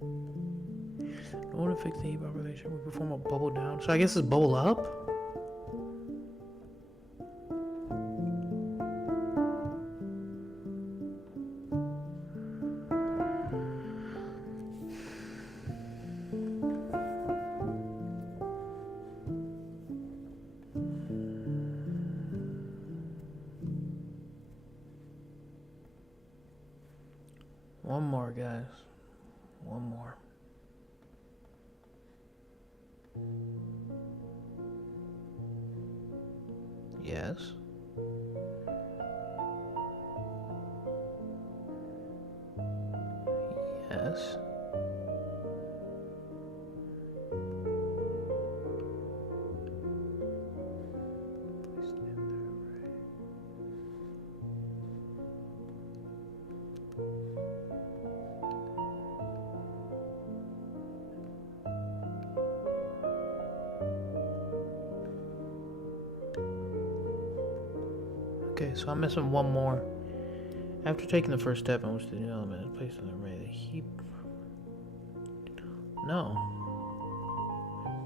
In order to fix the heat population, we perform a bubble down. So I guess it's bubble up? One more, guys. One more. Yes. Yes. Okay, so I'm missing one more. After taking the first step in which the new element is placed on the array, the heap. No.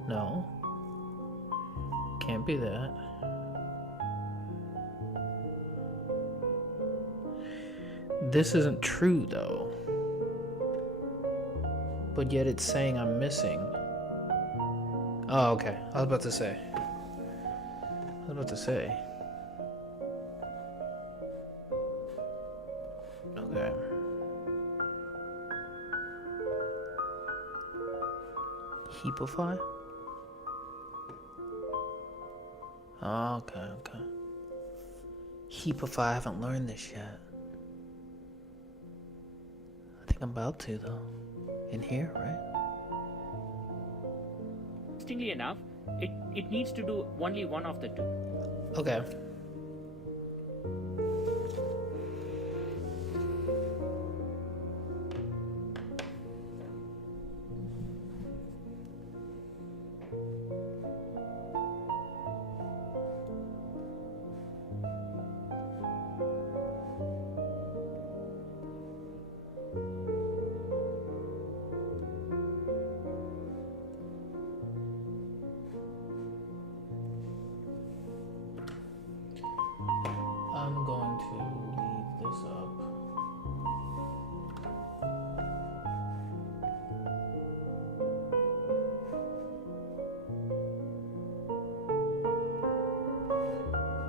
No. Can't be that. This isn't true, though. But yet it's saying I'm missing. Oh, okay. I was about to say. Okay. Heapify? Oh, okay. Heapify, I haven't learned this yet. I think I'm about to, though. In here, right? Interestingly enough, it needs to do only one of the two. Okay. I'm going to leave this up.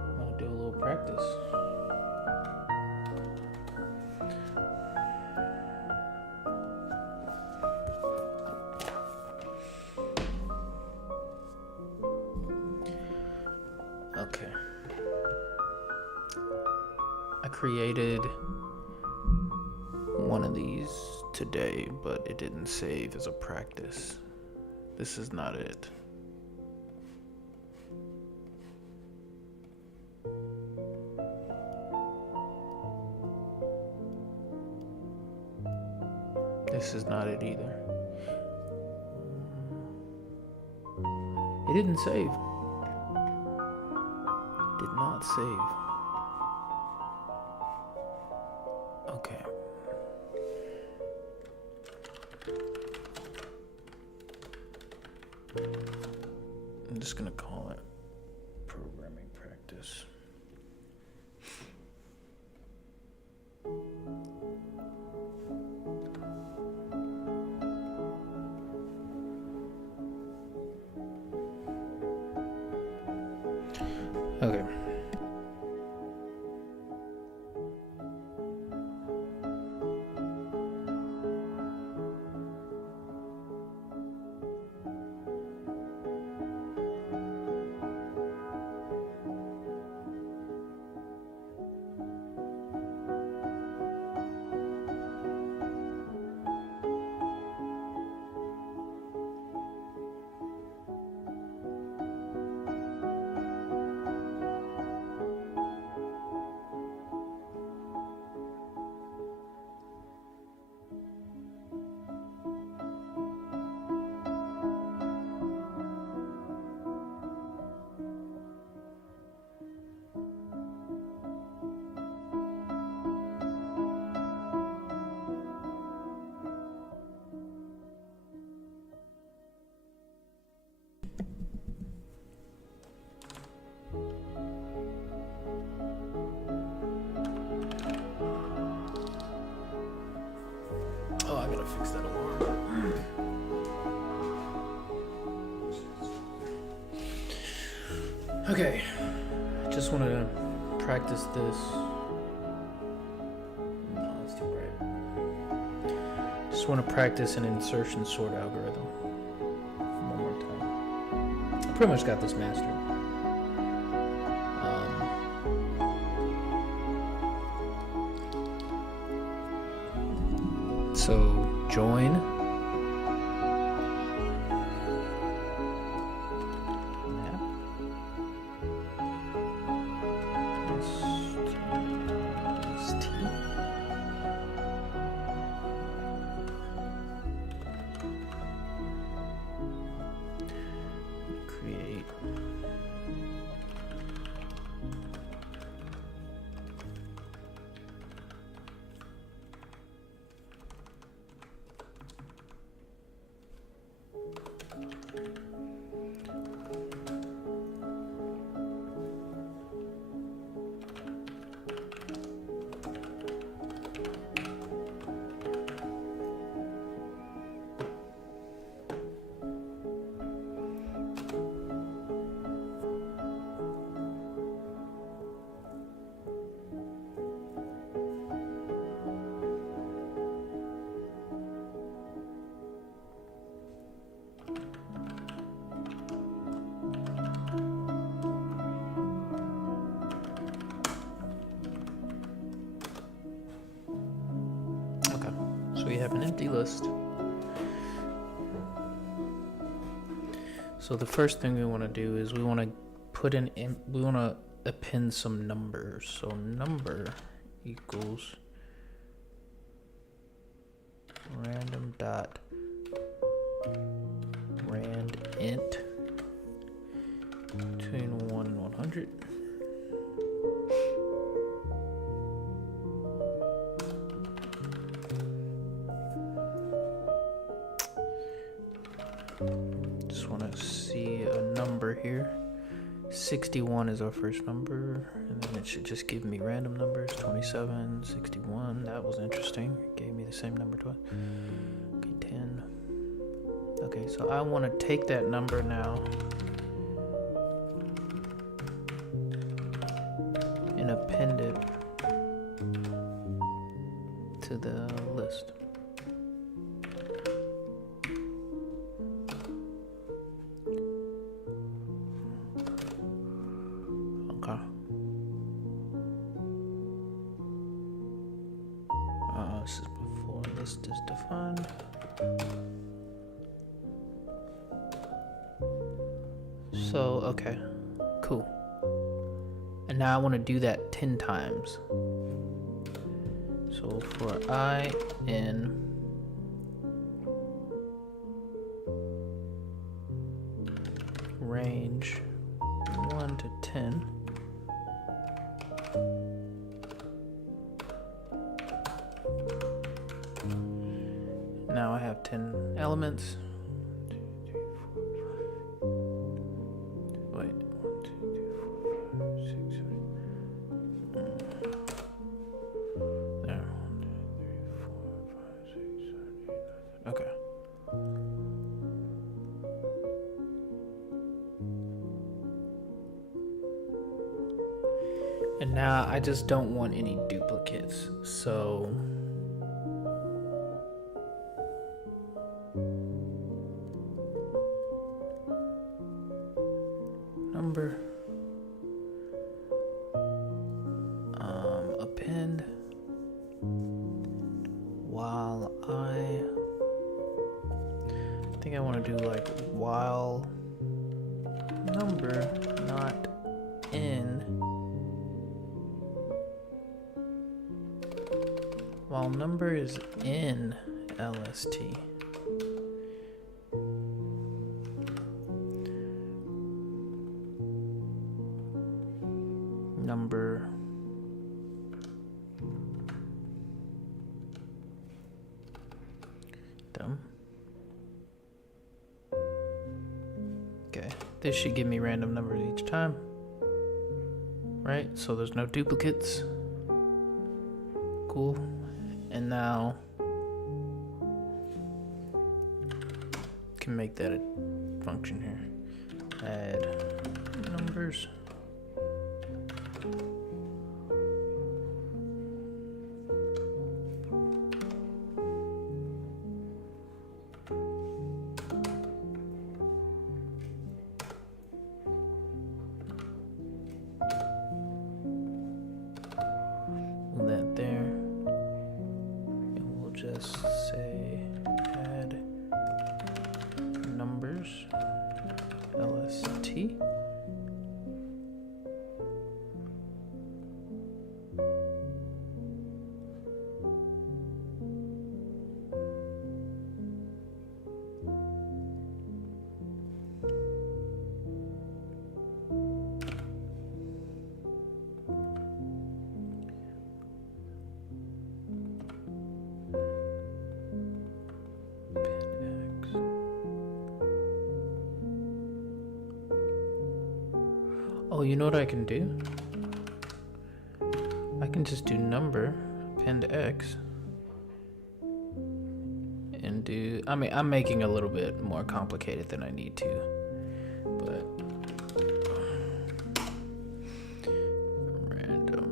I'm going to do a little practice. Okay. I created one of these today, but it didn't save as a practice. This is not it. This is not it either. It didn't save. Did not save. Okay. I'm just gonna call it programming practice. Okay. Okay, I just want to practice this. No, that's too bright. Just want to practice an insertion sort algorithm one more time. I pretty much got this mastered. So join. Map. T. Create. Okay, so we have an empty list. So the first thing we want to do is we want to we want to append some numbers. So number equals random dot rand int between 1 and 100. Just want to see a number here. 61 is our first number, and then it should just give me random numbers. 27, 61. That was interesting. It gave me the same number twice. Okay, 10. Okay, so I want to take that number now and append it to the list. Okay. This is before list is defined. So, okay, cool. And now I want to do that 10 times. So for I in range 1 to 10, now I have 10 elements. 1, 2, 3, 4, 5, wait, 1, 2, 3, 4, 5, 6, 7. There. 1, 2, 3, 4, 5, 6, 7, 8, 9, 10. Okay. And now I just don't want any duplicates. So number append while I think I want to do like while number not in, while number is in LST. Number dumb. Okay, this should give me random numbers each time, right? So there's no duplicates. Cool. And now can make that a function here. Add numbers. Oh, you know what I can do? I can just do number, append X, and do, I mean, I'm making it a little bit more complicated than I need to, but random.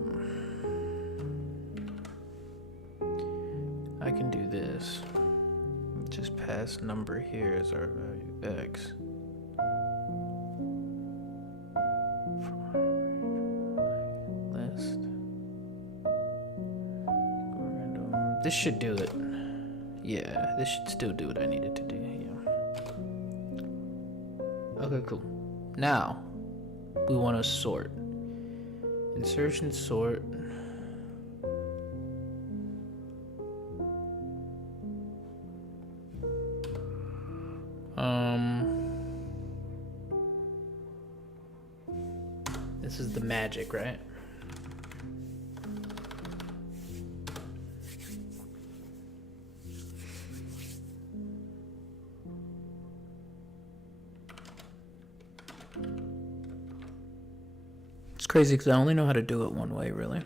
I can do this. Just pass number here as our value X. List. Random. This should do it. Yeah, this should still do what I needed to do. Yeah. Okay, cool. Now, we want to sort. Insertion sort. This is the magic, right? It's crazy because I only know how to do it one way, really.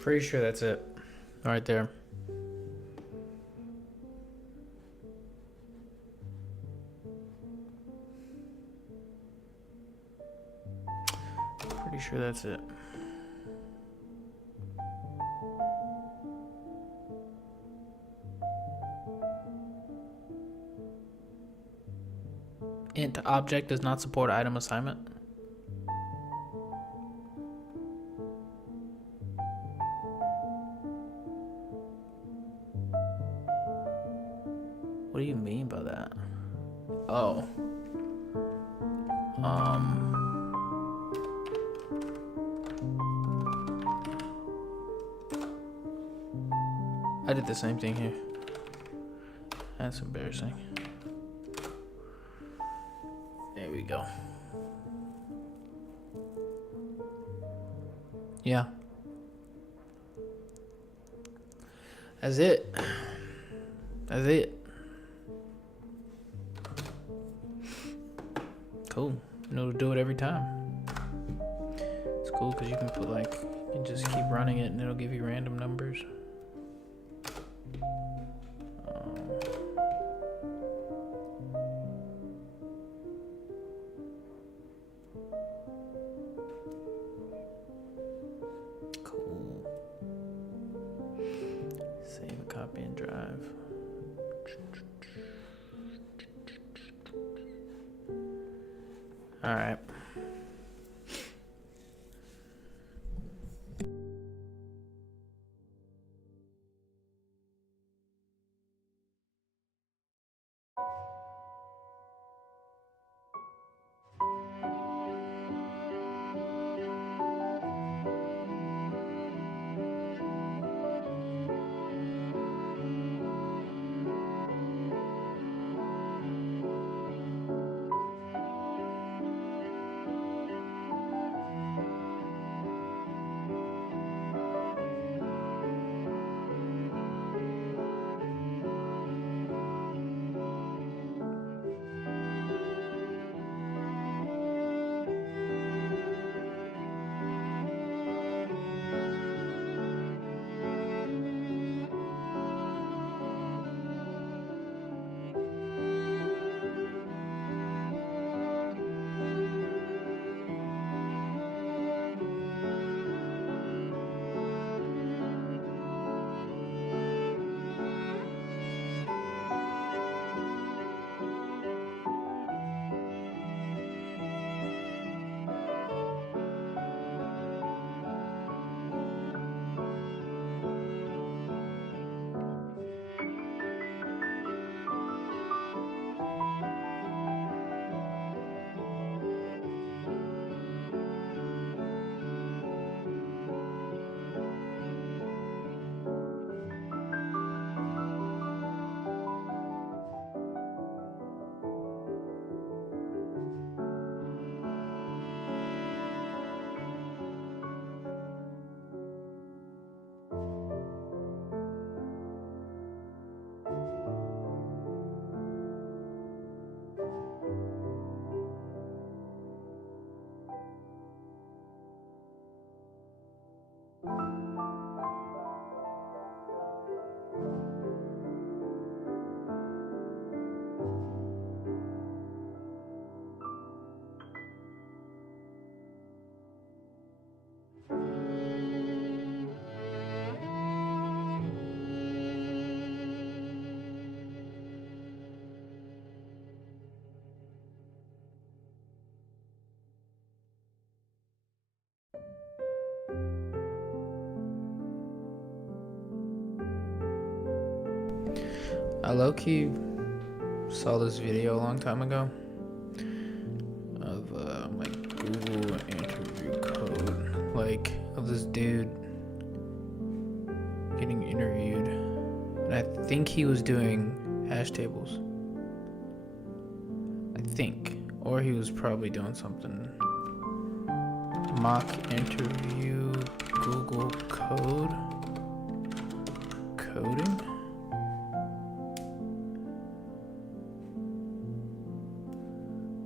Pretty sure that's it. Right there. Pretty sure that's it. Int object does not support item assignment. What do you mean by that? Oh. I did the same thing here. That's embarrassing. There we go. Yeah. That's it. That's it. Cool. You know to do it every time. It's cool because you can put like, you can just keep running it and it'll give you random numbers. Cool. Save a copy and drive. All right. I low-key saw this video a long time ago of like Google interview code, like of this dude getting interviewed, and I think he was doing hash tables. I think, or he was probably doing something. Mock interview Google coding.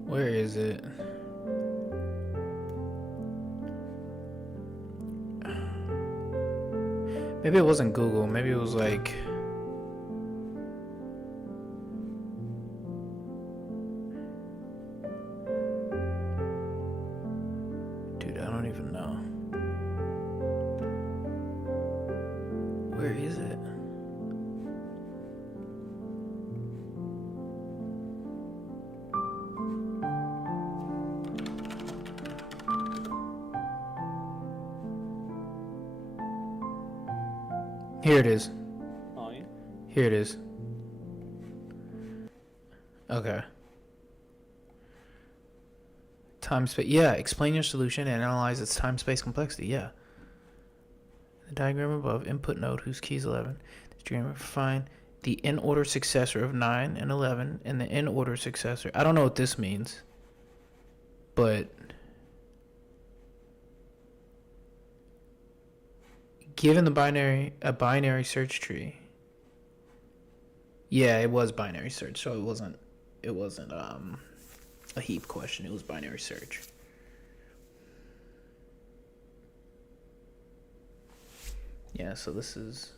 Where is it? Maybe it wasn't Google. Maybe it was like. Dude, I don't even know. Where is it? Here it is. Nine. Here it is. Okay. Time space. Yeah, explain your solution and analyze its time space complexity. Yeah. The diagram above, input node whose key is 11. The diagram find the in order successor of 9 and 11 and the in order successor. I don't know what this means, but given a binary search tree. Yeah, it was binary search, so it wasn't a heap question. It was binary search. Yeah, so this is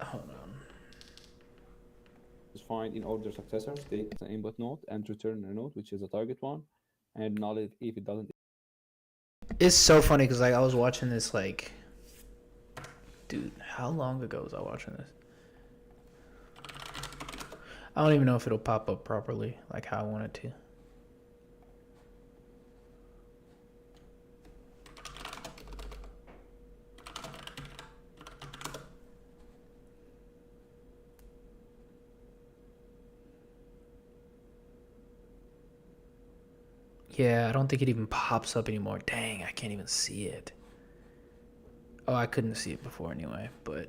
hold on. Is find in order successor, take the input node and return a node, which is a target one, and null it if it doesn't. It's so funny because like I was watching this like, dude, how long ago was I watching this? I don't even know if it'll pop up properly, like how I want it to. Yeah, I don't think it even pops up anymore. Dang, I can't even see it. Oh, I couldn't see it before anyway, but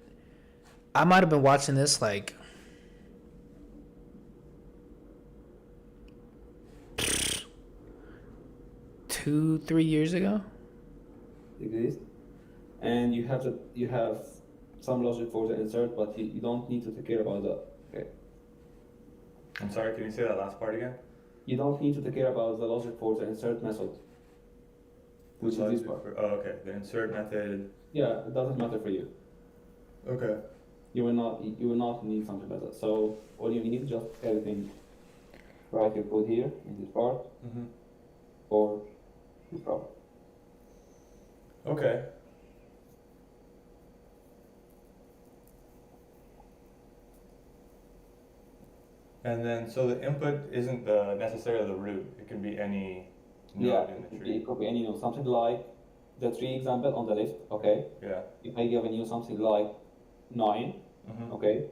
I might have been watching this like 2-3 years ago. Exist, and you have some logic for the insert, but you don't need to take care about that. Okay. I'm sorry, can you say that last part again? You don't need to take care about the logic for the insert method, which is this part. Oh, okay. The insert method. Yeah, it doesn't matter for you. Okay. You will not need something like that. So all you need is just everything. Write your code here in this part Mm-hmm. or this part. Okay. And then, so the input isn't necessarily the root. It can be any node in the tree. It could be any node. Something like the tree example on the left. Okay. Yeah. If I given you something like 9, Mm-hmm. okay.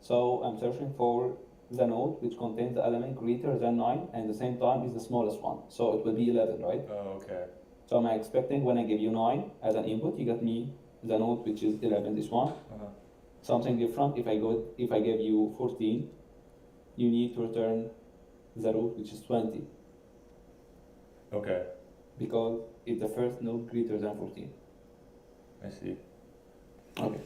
So I'm searching for the node which contains the element greater than 9 and at the same time is the smallest one. So it will be 11, right? Oh, okay. So I'm expecting when I give you 9 as an input, you get me the node which is 11, this one. Uh-huh. Something different, if I give you 14, you need to return the root which is 20 Okay. because it's the first node greater than 14. I see. Okay.